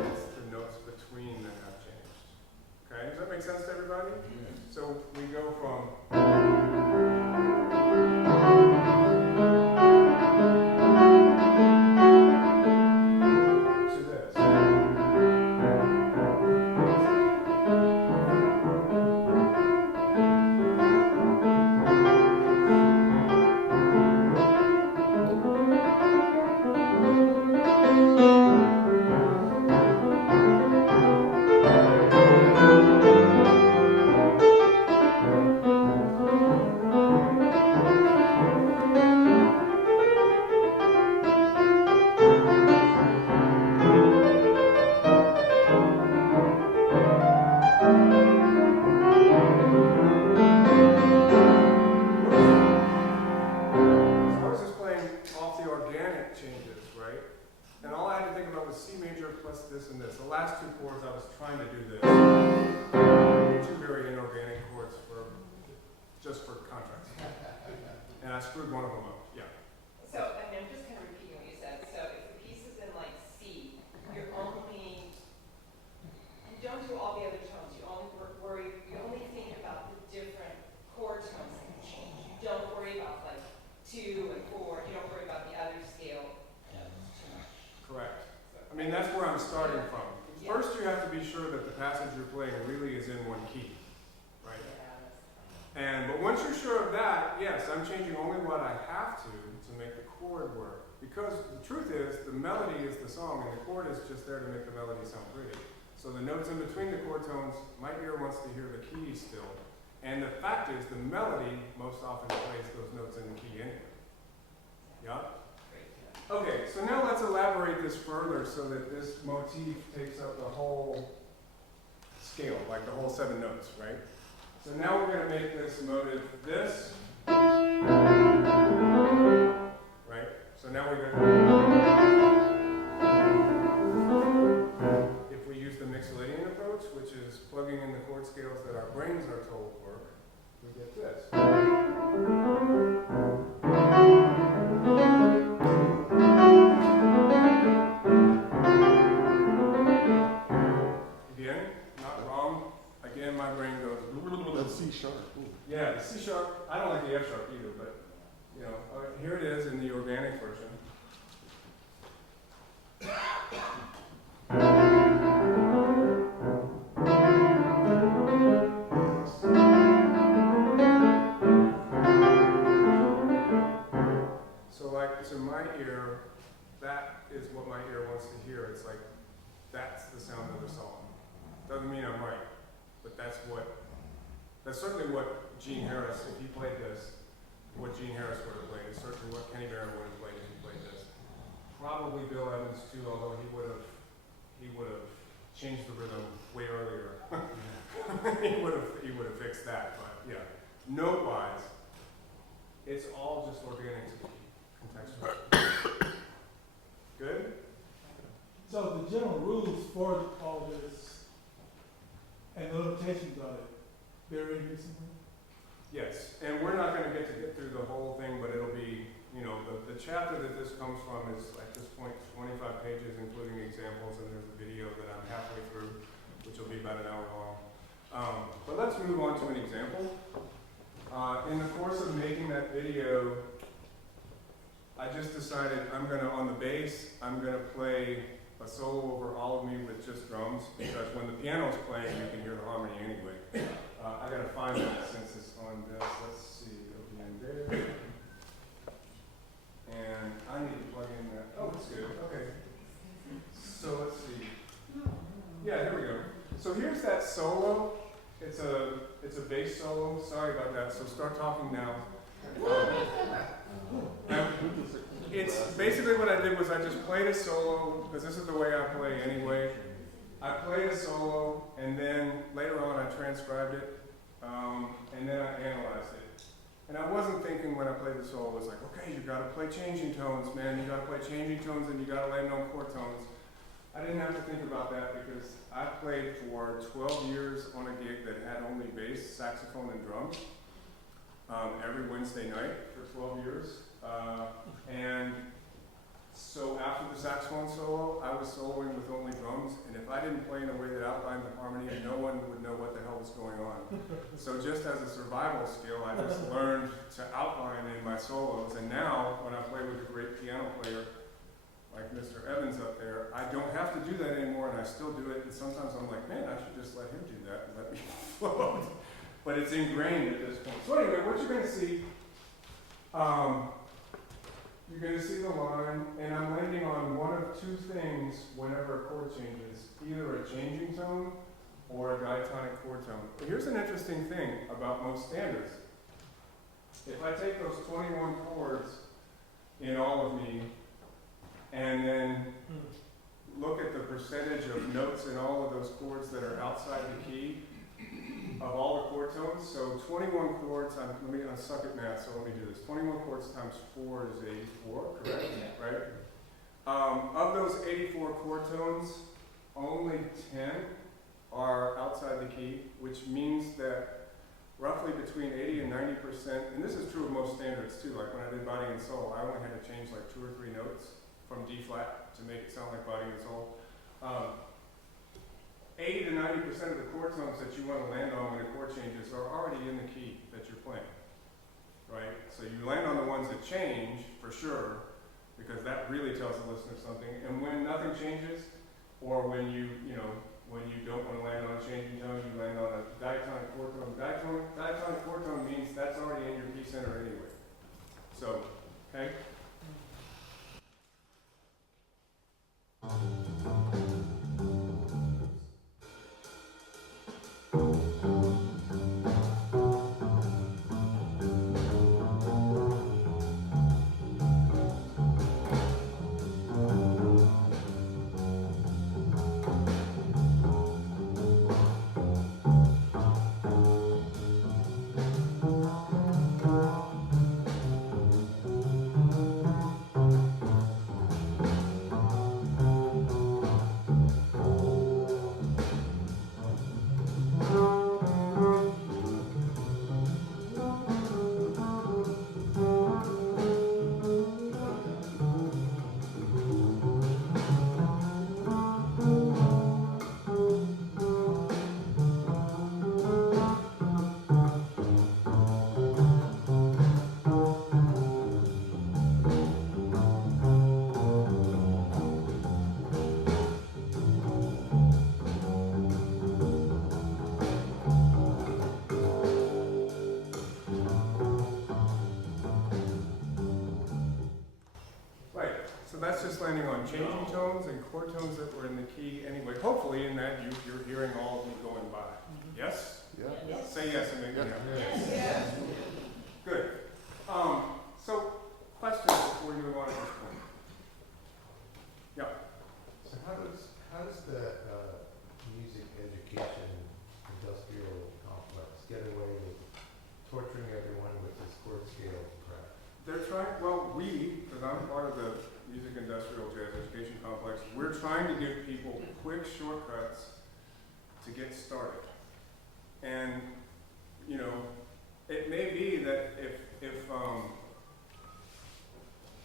it's the notes between that have changed. Okay, does that make sense to everybody? So we go from to this. As far as just playing off the organic changes, right? And all I had to think about was C major plus this and this. The last two chords I was trying to do this. Two very inorganic chords just for contrast. And I screwed one of them up. Yeah. So, I mean, I'm just kind of repeating what you said. So if the piece is in like C, you don't do all the other tones. You only think about the different chord tones that you change. You don't worry about like 2 and 4. You don't worry about the other scale too much. Correct. I mean, that's where I'm starting from. Yeah. First, you have to be sure that the passage you're playing really is in one key, right? But once you're sure of that, yes, I'm changing only what I have to make the chord work. Because the truth is, the melody is the song, and the chord is just there to make the melody sound pretty. So the notes in between the chord tones, my ear wants to hear the key still. And the fact is, the melody most often plays those notes in the key anyway. Yeah? Okay, so now let's elaborate this further so that this motif takes up the whole scale, like the whole 7 notes, right? So now we're going to make this motive this, right? So now we're going to, if we use the Mixolydian approach, which is plugging in the chord scales that our brains are told work, we get this. Again, not wrong. Again, my brain goes. That's C sharp. Ooh. Yeah, the C sharp. I don't like the F sharp either, but you know, here it is in the organic version. So, like to my ear, that is what my ear wants to hear. It's like that's the sound of the song. Doesn't mean I'm right, but that's certainly what Gene Harris, if he played this, what Gene Harris would have played. It's certainly what Kenny Barron would have played if he played this. Probably Bill Evans too, although he would have changed the rhythm way earlier. he would have fixed that, but yeah. Note-wise, it's all just organic to the key, contextual. Good? So the general rules for all this and the limitations of it, buried here somewhere? Yes, and we're not going to get through the whole thing, but it'll be, you know, the chapter that this comes from is at this point 25 pages, including examples, and there's a video that I'm halfway through, which will be about an hour long. But let's move on to an example. In the course of making that video, I just decided on the bass, I'm gonna play a solo over All of Me with just drums, because when the piano's playing, you can hear the harmony anyway. I gotta find that since it's on this. Let's see, it'll be in there. And I need to plug in that. Oh, it's good. Okay. So let's see. Yeah, here we go. So here's that solo. It's a bass solo. Sorry about that. So start talking now. It's basically what I did was I just played a solo, because this is the way I play anyway. I played a solo, and then later on I transcribed it, and then I analyzed it. And I wasn't thinking when I played the solo, it was like, okay, you gotta play changing tones, man, you gotta play changing tones, and you gotta land on chord tones. I didn't have to think about that because I played for 12 years on a gig that had only bass, saxophone, and drums, every Wednesday night for 12 years. And so after the saxophone solo, I was soloing with only drums, and if I didn't play in a way that outlined the harmony, no one would know what the hell was going on. So just as a survival skill, I just learned to outline in my solos, and now when I play with a great piano player like Mr. Evans up there, I don't have to do that anymore, and I still do it, and sometimes I'm like, man, I should just let him do that and let me float. But it's ingrained at this point. So anyway, what you're gonna see, you're going to see the line, and I'm landing on one of two things whenever a chord changes, either a changing tone or a diatonic chord tone. But here's an interesting thing about most standards. If I take those 21 chords in All of Me, and then look at the percentage of notes in all of those chords that are outside the key of all the chord tones, so 21 chords, I suck at math, so let me do this. 21 chords times 4 is 84, correct? Right? Of those 84 chord tones, only 10 are outside the key, which means that roughly between 80 and 90%, and this is true of most standards too, like when I did Body and Soul, I only had to change like 2 or 3 notes from D flat to make it sound like Body and Soul. 80 to 90% of the chord tones that you want to land on when a chord changes are already in the key that you're playing, right? So you land on the ones that change, for sure, because that really tells the listener something. And when nothing changes, or when when you don't want to land on a changing tone, you land on a diatonic chord tone. Diatonic chord tone means that's already in your key center anyway. So, okay? So that's just landing on changing tones and chord tones that were in the key anyway. Hopefully in that you're hearing all of them going by. Yes? Yeah. Say yes and make me happy. Yes. Good. So questions before we move on at this point? Yeah. So how does the music education industrial complex get away with torturing everyone with this chord scale crap? They're trying, because I'm part of the music industrial jazz education complex, we're trying to give people quick shortcuts to get started. And, it may be that if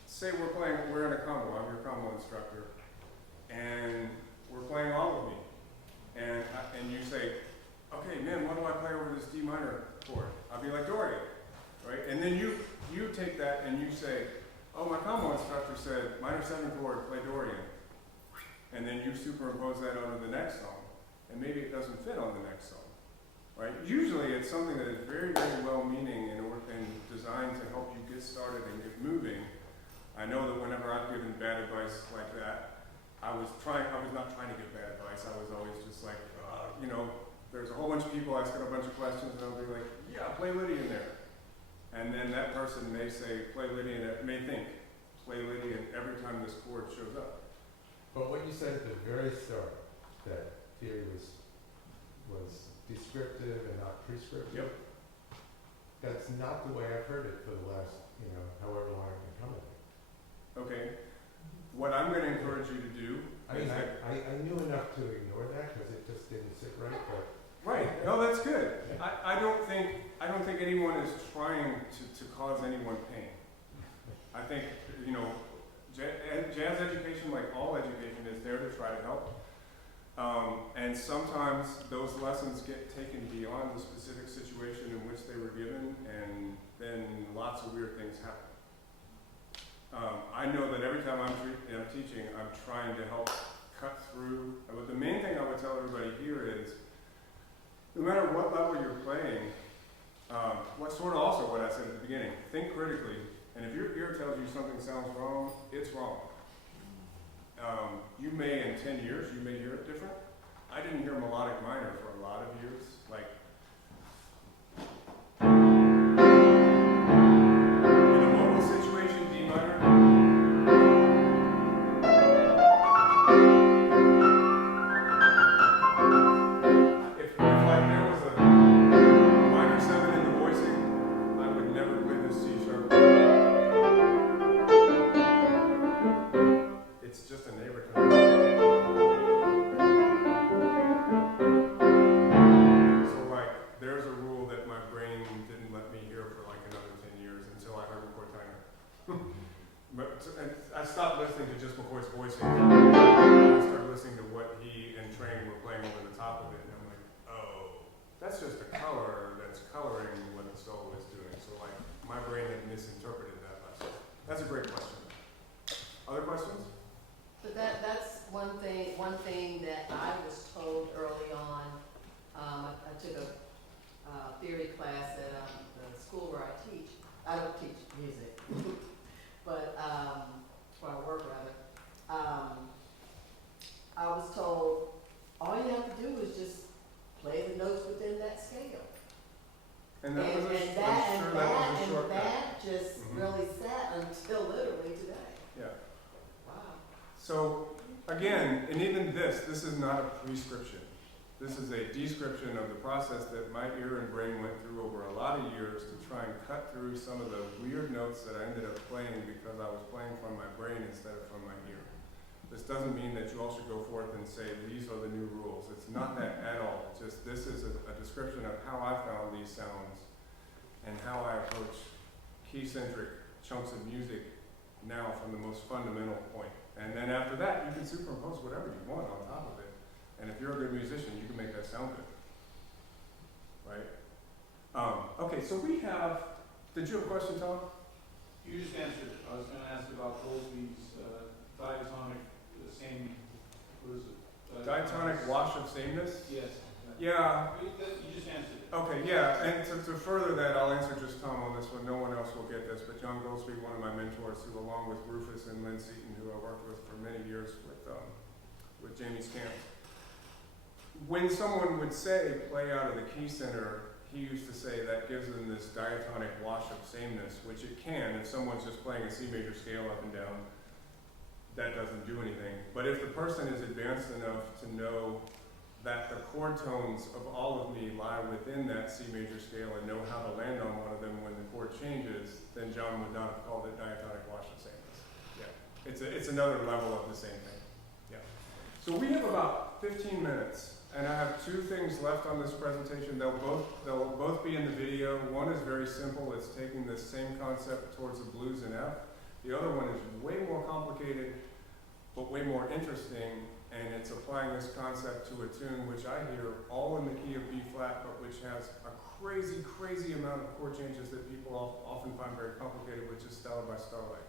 say we're in a combo, I'm your combo instructor, and we're playing All of Me, and you say, okay, man, what do I play over this D minor chord? I'll be like, Doria, right? And then you take that and you say, oh, my combo instructor said minor 7 chord, play Dorian. And then you superimpose that onto the next song, and maybe it doesn't fit on the next song, right? Usually it's something that is very, very well-meaning and designed to help you get started and get moving. I know that whenever I've given bad advice like that, I was not trying to give bad advice. I was always just like, there's a whole bunch of people asking a bunch of questions, and I'll be like, yeah, play Lydian there. And then that person may say, play Lydian, may think, play Lydian every time this chord shows up. But what you said at the very start, that theory was descriptive and not prescriptive. Yep. That's not the way I've heard it for the last, however long I've been coming. Okay. What I'm going to encourage you to do I mean, is that, I knew enough to ignore that because it just didn't sit right, but right, no, that's good. I don't think anyone is trying to cause anyone pain. I think, jazz education, like all education, is there to try to help. And sometimes those lessons get taken beyond the specific situation in which they were given, and then lots of weird things happen. I know that every time I'm teaching, I'm trying to help cut through. But the main thing I would tell everybody here is, no matter what level you're playing, what I said at the beginning, think critically, and if your ear tells you something sounds wrong, it's wrong. You may, in 10 years, you may hear it different. I didn't hear melodic minor for a lot of years. Like, in a vocal situation, D minor. If like there was a minor 7 in the voicing, I would never play this C sharp. It's just a neighbor tone. So like, there's a rule that my brain didn't let me hear for like another 10 years until I heard Cortina. And I stopped listening to just McCoy's voicing. I started listening to what he and Train were playing over the top of it, and I'm like, oh, that's just a color that's coloring what the solo is doing. So like, my brain had misinterpreted that lesson. That's a great question. Other questions? But that's one thing that I was told early on. I took a theory class at the school where I teach. I don't teach music, but where I work rather. I was told all you have to do is just play the notes within that scale. And that was a shortcut. That just really sat until literally today. Yeah. Wow. So again, and even this is not a prescription. This is a description of the process that my ear and brain went through over a lot of years to try and cut through some of the weird notes that I ended up playing because I was playing from my brain instead of from my ear. This doesn't mean that you all should go forth and say, these are the new rules. It's not that at all. Just this is a description of how I found these sounds and how I approach key-centric chunks of music now from the most fundamental point. And then after that, you can superimpose whatever you want on top of it. And if you're a good musician, you can make that sound good. Right? Okay, so we have, did you have a question, Tom? You just answered it. I was going to ask about Goldsby's diatonic, the same, what is it? Diatonic wash of sameness? Yes. Yeah. You just answered it. Okay, yeah, and to further that, I'll answer just Tom on this one. No one else will get this, but John Goldsby, one of my mentors, who along with Rufus and Lynn Seaton, who I worked with for many years with Jamie Scamp. When someone would say, play out of the key center, he used to say that gives them this diatonic wash of sameness, which it can. If someone's just playing a C major scale up and down, that doesn't do anything. But if the person is advanced enough to know that the chord tones of all of me lie within that C major scale and know how to land on one of them when the chord changes, then John would not have called it diatonic wash of sameness. Yeah, it's another level of the same thing. Yeah. So we have about 15 minutes. And I have two things left on this presentation. They'll both be in the video. One is very simple. It's taking this same concept towards the blues in F. The other one is way more complicated, but way more interesting. And it's applying this concept to a tune which I hear all in the key of B flat, but which has a crazy, crazy amount of chord changes that people often find very complicated, which is Stella by Starlight.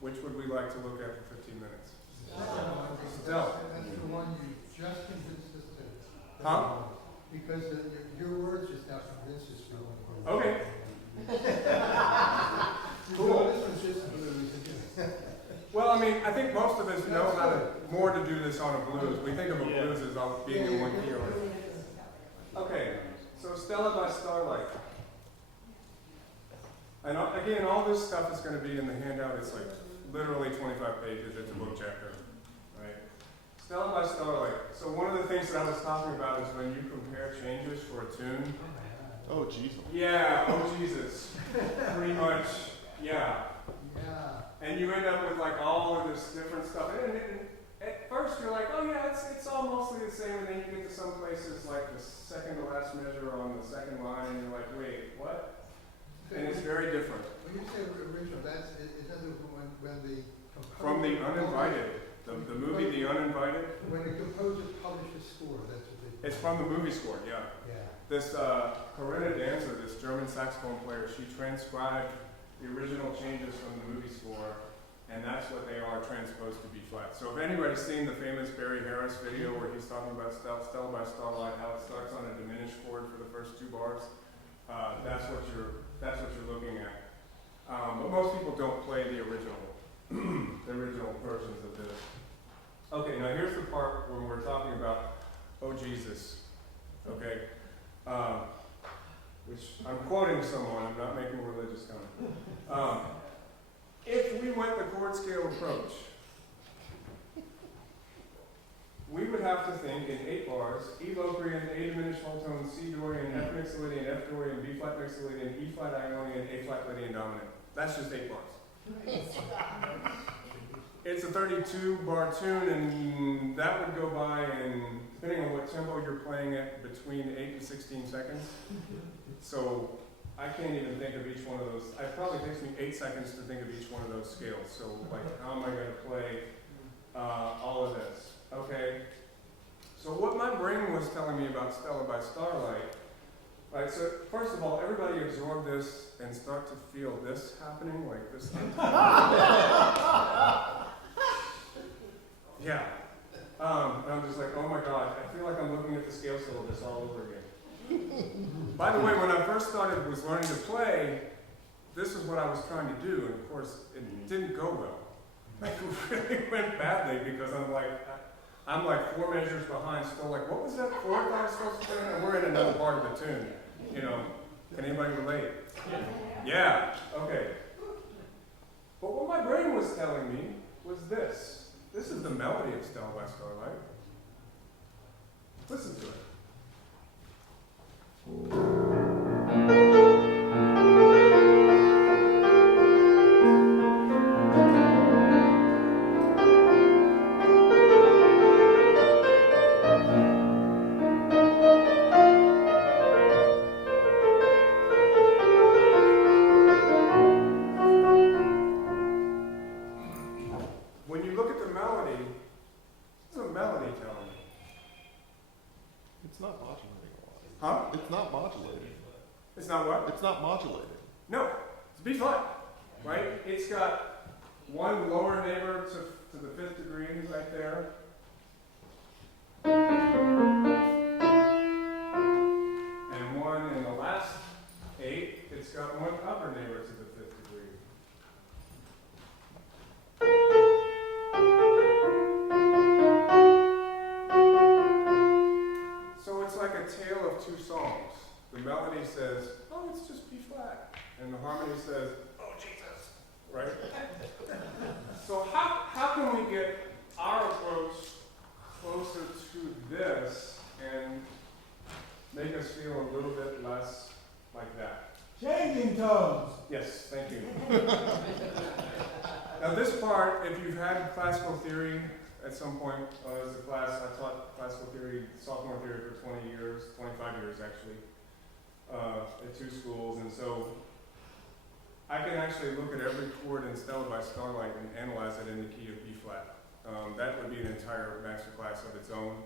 Which would we like to look at for 15 minutes? Stella. That's the one you just convinced us to. Huh? Because your words just now convinced us to. Okay. Cool. This was just blues. Well, I mean, I think most of us know how to, more to do this on a blues. We think of a blues as being in one key. Okay, so Stella by Starlight. And again, all this stuff is going to be in the handout. It's like literally 25 pages. It's a book chapter, right? Stella by Starlight. So one of the things that I was talking about is when you compare changes for a tune. Oh, Jesus. Yeah, oh Jesus. Pretty much, yeah. Yeah. And you end up with like all of this different stuff. And at first you're like, oh yeah, it's all mostly the same. And then you get to some places like the second to last measure on the second line, and you're like, wait, what? And it's very different. When you say original, that's, it doesn't, when the composer. From The Uninvited, the movie The Uninvited. When the composer publishes score, that's what they. It's from the movie score, yeah. Yeah. This Corinna Dancer, this German saxophone player, she transcribed the original changes from the movie score, and that's what they are transposed to B flat. So if anybody's seen the famous Barry Harris video where he's talking about Stella by Starlight, how it starts on a diminished chord for the first 2 bars, that's what you're looking at. But most people don't play the original, the original versions of this. Okay, now here's the part when we're talking about, oh Jesus, okay? Which I'm quoting someone, I'm not making a religious comment. If we went the chord scale approach, we would have to think in 8 bars, E Locrian, A diminished whole tone, C Dorian, F mixolydian, F Dorian, B flat mixolydian, E flat Ionian, A flat Lydian dominant. That's just 8 bars. It's a 32 bar tune, and that would go by in, depending on what tempo you're playing at, between 8 and 16 seconds. So I can't even think of each one of those. It probably takes me 8 seconds to think of each one of those scales. So like, how am I going to play all of this? Okay. So what my brain was telling me about Stella by Starlight, right? So first of all, everybody absorb this and start to feel this happening, like this. Yeah. And I'm just like, oh my God, I feel like I'm looking at the scale syllabus all over again. By the way, when I first was learning to play, this is what I was trying to do, and of course, it didn't go well. Like, it really went badly because I'm like 4 measures behind, still like, what was that 4th I was supposed to play? And we're in another part of the tune, you know. Can anybody relate? Yeah, okay. But what my brain was telling me was this. This is the melody of Stella by Starlight. Listen to it. When you look at the melody, what's a melody telling me? It's not modulating a lot. Huh? It's not modulating. It's not what? It's not modulating. No, it's B flat, right? It's got one lower neighbor to the 5th degree right there. And one in the last 8, it's got one upper neighbor to the 5th degree. So it's like a tale of 2 songs. The melody says, oh, it's just B flat. And the harmony says, oh, Jesus, right? So how can we get our approach closer to this and make us feel a little bit less like that? Changing tones. Yes, thank you. Now this part, if you've had classical theory at some point as a class, I taught classical theory, sophomore theory for 20 years, 25 years actually, at 2 schools, and so I can actually look at every chord in Stella by Starlight and analyze it in the key of B flat. That would be an entire master class of its own,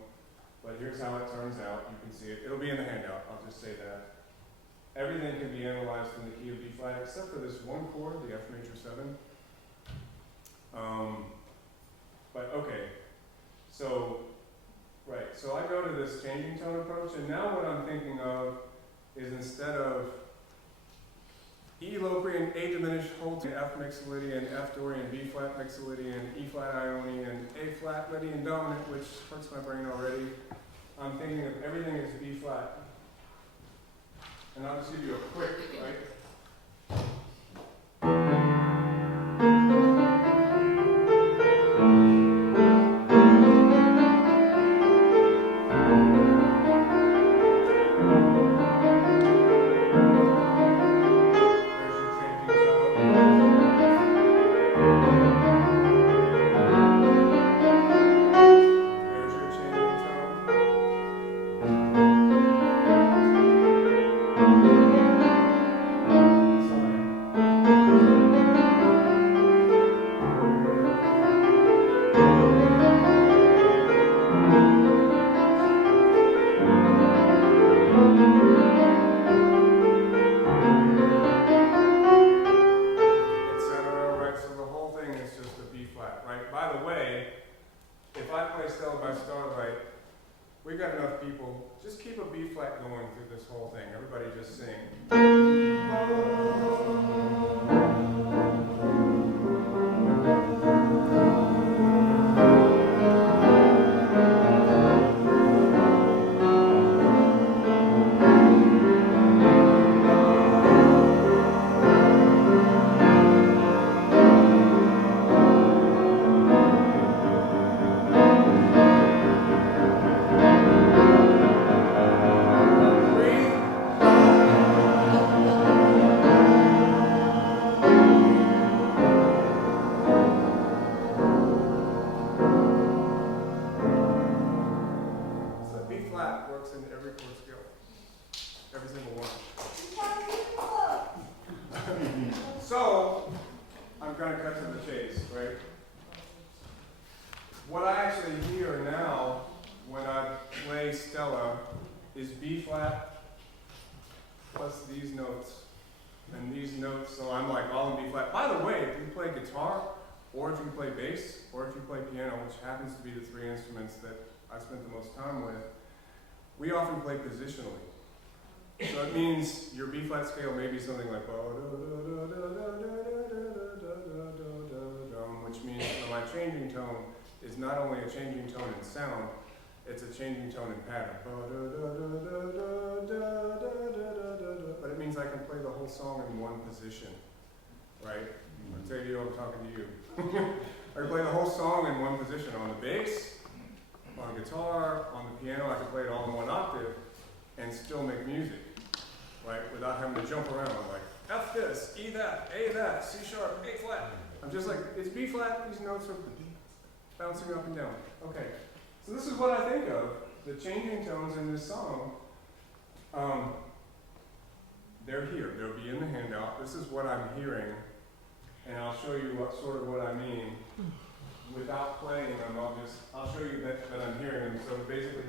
but here's how it turns out. You can see it. It'll be in the handout, I'll just say that. Everything can be analyzed in the key of B flat except for this one chord, the F major 7. But okay, so, right, so I go to this changing tone approach, and now what I'm thinking of is instead of E Locrian, A diminished, whole F Mixolydian, F Dorian, B flat Mixolydian, E flat Ionian, A flat Lydian dominant, which hurts my brain already. I'm thinking of everything as B flat. And I'll just give you a quick, right? We got enough people. Just keep a B flat going through this whole thing. Everybody just sing. So B flat works in every chord scale. Every single one. So, I'm going to cut to the chase, right? What I actually hear now when I play Stella is B flat plus these notes and these notes. So I'm like all in B flat. By the way, if you play guitar, or if you play bass, or if you play piano, which happens to be the three instruments that I spent the most time with, we often play positionally. So it means your B flat scale may be something like, which means that my changing tone is not only a changing tone in sound, it's a changing tone in pattern. But it means I can play the whole song in one position, right? I'll tell you, I'm talking to you. I can play the whole song in one position. On the bass, on the guitar, on the piano, I can play it all in one octave and still make music, right? Without having to jump around. I'm like, F this, E that, A that, C sharp, A flat. I'm just like, it's B flat, these notes are bouncing up and down. Okay, so this is what I think of, the changing tones in this song. They're here, they'll be in the handout. This is what I'm hearing, and I'll show you what I mean. Without playing them, I'll show you that I'm hearing them. So basically,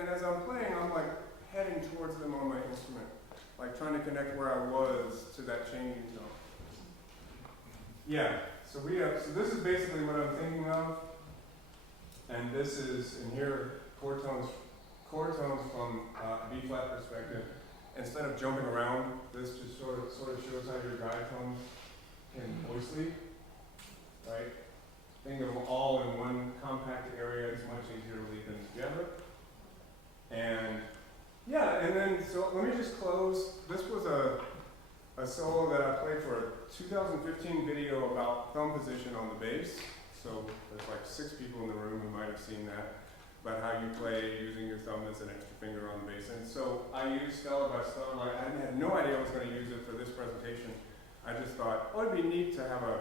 and as I'm playing, I'm like heading towards them on my instrument, like trying to connect where I was to that changing tone. Yeah, so this is basically what I'm thinking of, and this is, and here, chord tones from B flat perspective. Instead of jumping around, this just sort of shows how your guide tones can voice lead, right? Think of them all in one compact area. It's much easier to lead them together. And yeah, and then let me just close. This was a solo that I played for a 2015 video about thumb position on the bass. So there's like 6 people in the room who might have seen that, about how you play using your thumb as an extra finger on the bass. And so I used Stella by Starlight. I had no idea I was going to use it for this presentation. I just thought, oh, it'd be neat to have a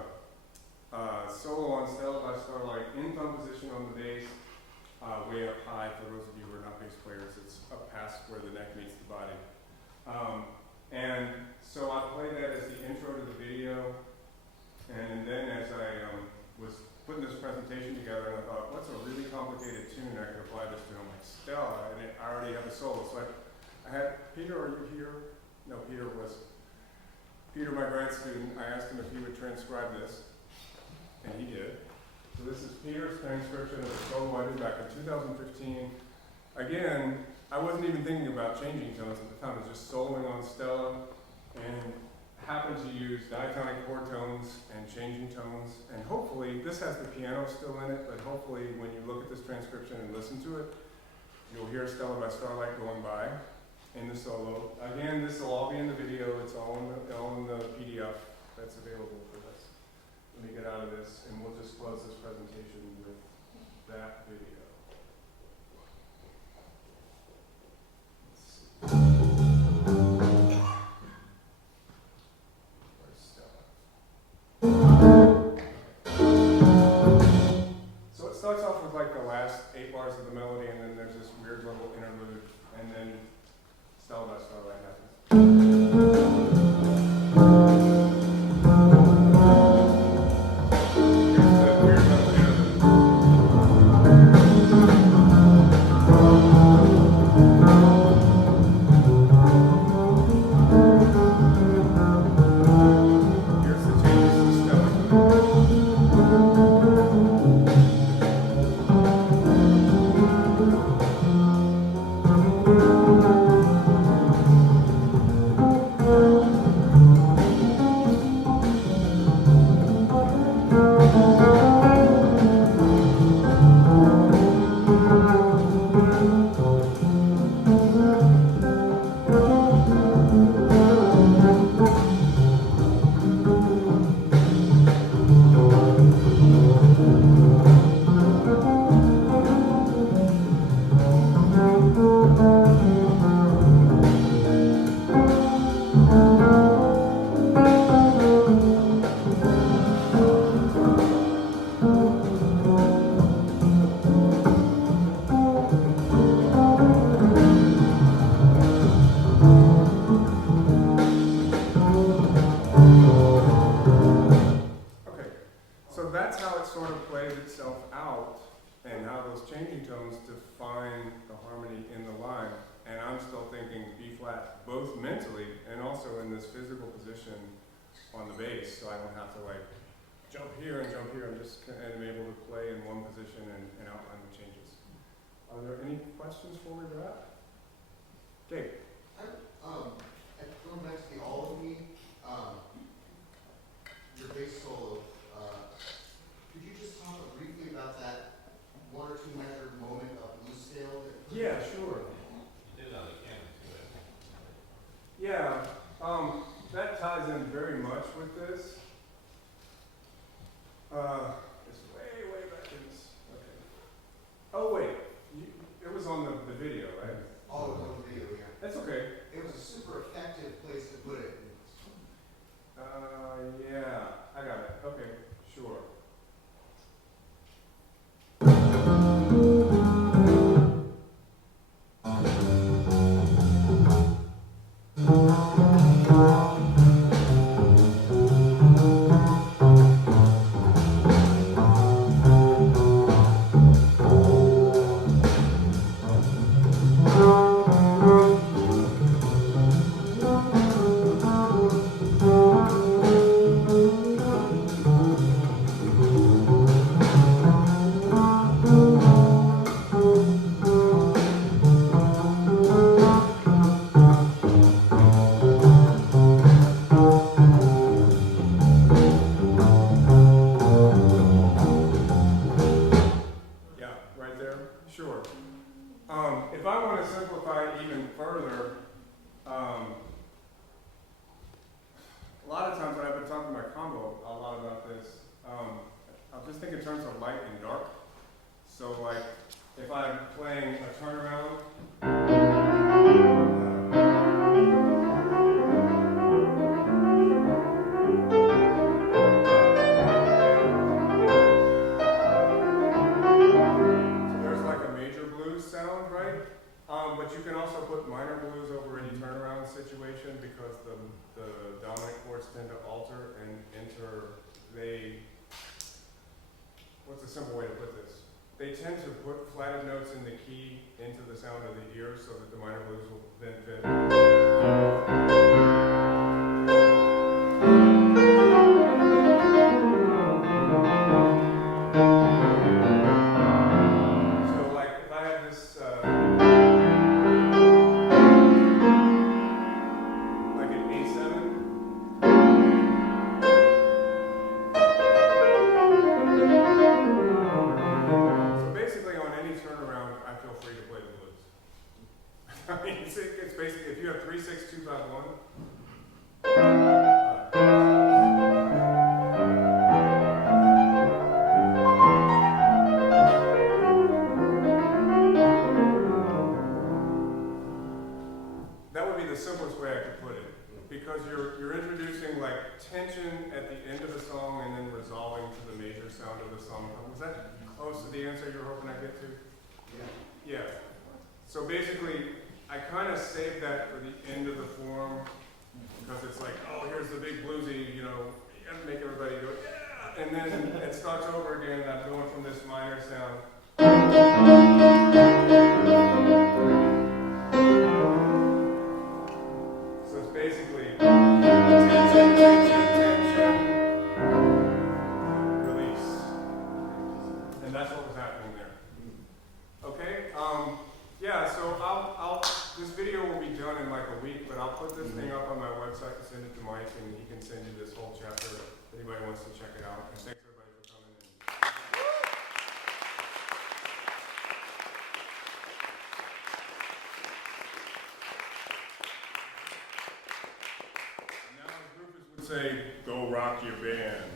solo on Stella by Starlight in thumb position on the bass, way up high. For those of you who are not bass players, it's up past where the neck meets the body. And so I played that as the intro to the video, and then as I was putting this presentation together, and I thought, what's a really complicated tune I could apply this to? I'm like, Stella, and I already have a solo. So I had, Peter, are you here? No, Peter, my grad student. I asked him if he would transcribe this, and he did. So this is Peter's transcription of the solo I did back in 2015. Again, I wasn't even thinking about changing tones at the time. I was just soloing on Stella and happened to use diatonic chord tones and changing tones. And hopefully, this has the piano still in it, but hopefully when you look at this transcription and listen to it, you'll hear Stella by Starlight going by in the solo. Again, this will all be in the video. It's all in the PDF that's available for this. Let me get out of this, and we'll just close this presentation with that video. So it starts off with like the last 8 bars of the melody, and then there's this weird little interlude, and then Stella by Starlight happens. Here's the weird little interlude. Here's the changes to Stella. Okay, so that's how it sort of plays itself out, and how those changing tones define the harmony in the line. And I'm still thinking B flat, both mentally and also in this physical position on the bass, so I don't have to like jump here and jump here. I'm able to play in one position and outline the changes. Are there any questions before we wrap? Dave? Going back to the All of Me, your bass solo, could you just talk briefly about that 1 or 2 measure moment of blues scale? Yeah, sure. You did on the camera too. Yeah, that ties in very much with this. It's way back in this. Okay. Oh wait, it was on the video, right? All of the video, yeah. That's okay. It was a super effective place to put it. Yeah, I got it. Okay, sure. If I want to simplify it even further, A lot of times when I've been talking to my combo a lot about this, I'll just think in terms of light and dark. So like, if I'm playing a turnaround, so there's like a major blues sound, right? But you can also put minor blues over any turnaround situation because the dominant chords tend to alter and what's a simple way to put this? They tend to put flatted notes in the key into the sound of the ear so that the minor blues will then fit. So like if I have this, like an A7, so basically on any turnaround, I feel free to play the blues. I mean, it's basically, if you have 3, 6, 2, 5, 1, that would be the simplest way I could put it. Because you're introducing like tension at the end of the song and then resolving to the major sound of the song. Was that close to the answer you were hoping I'd get to? Yeah. So basically, I kind of saved that for the end of the form because it's like, oh, here's the big bluesy, you gotta make everybody go, yeah! And then it starts over again and I'm going from this minor sound. So it's basically tension, release. And that's what was happening there. Okay? Yeah, so this video will be done in like a week, but I'll put this thing up on my website and send it to Mike, and he can send you this whole chapter if anybody wants to check it out. And thanks everybody for coming in. And now as Rufus would say, go rock your band.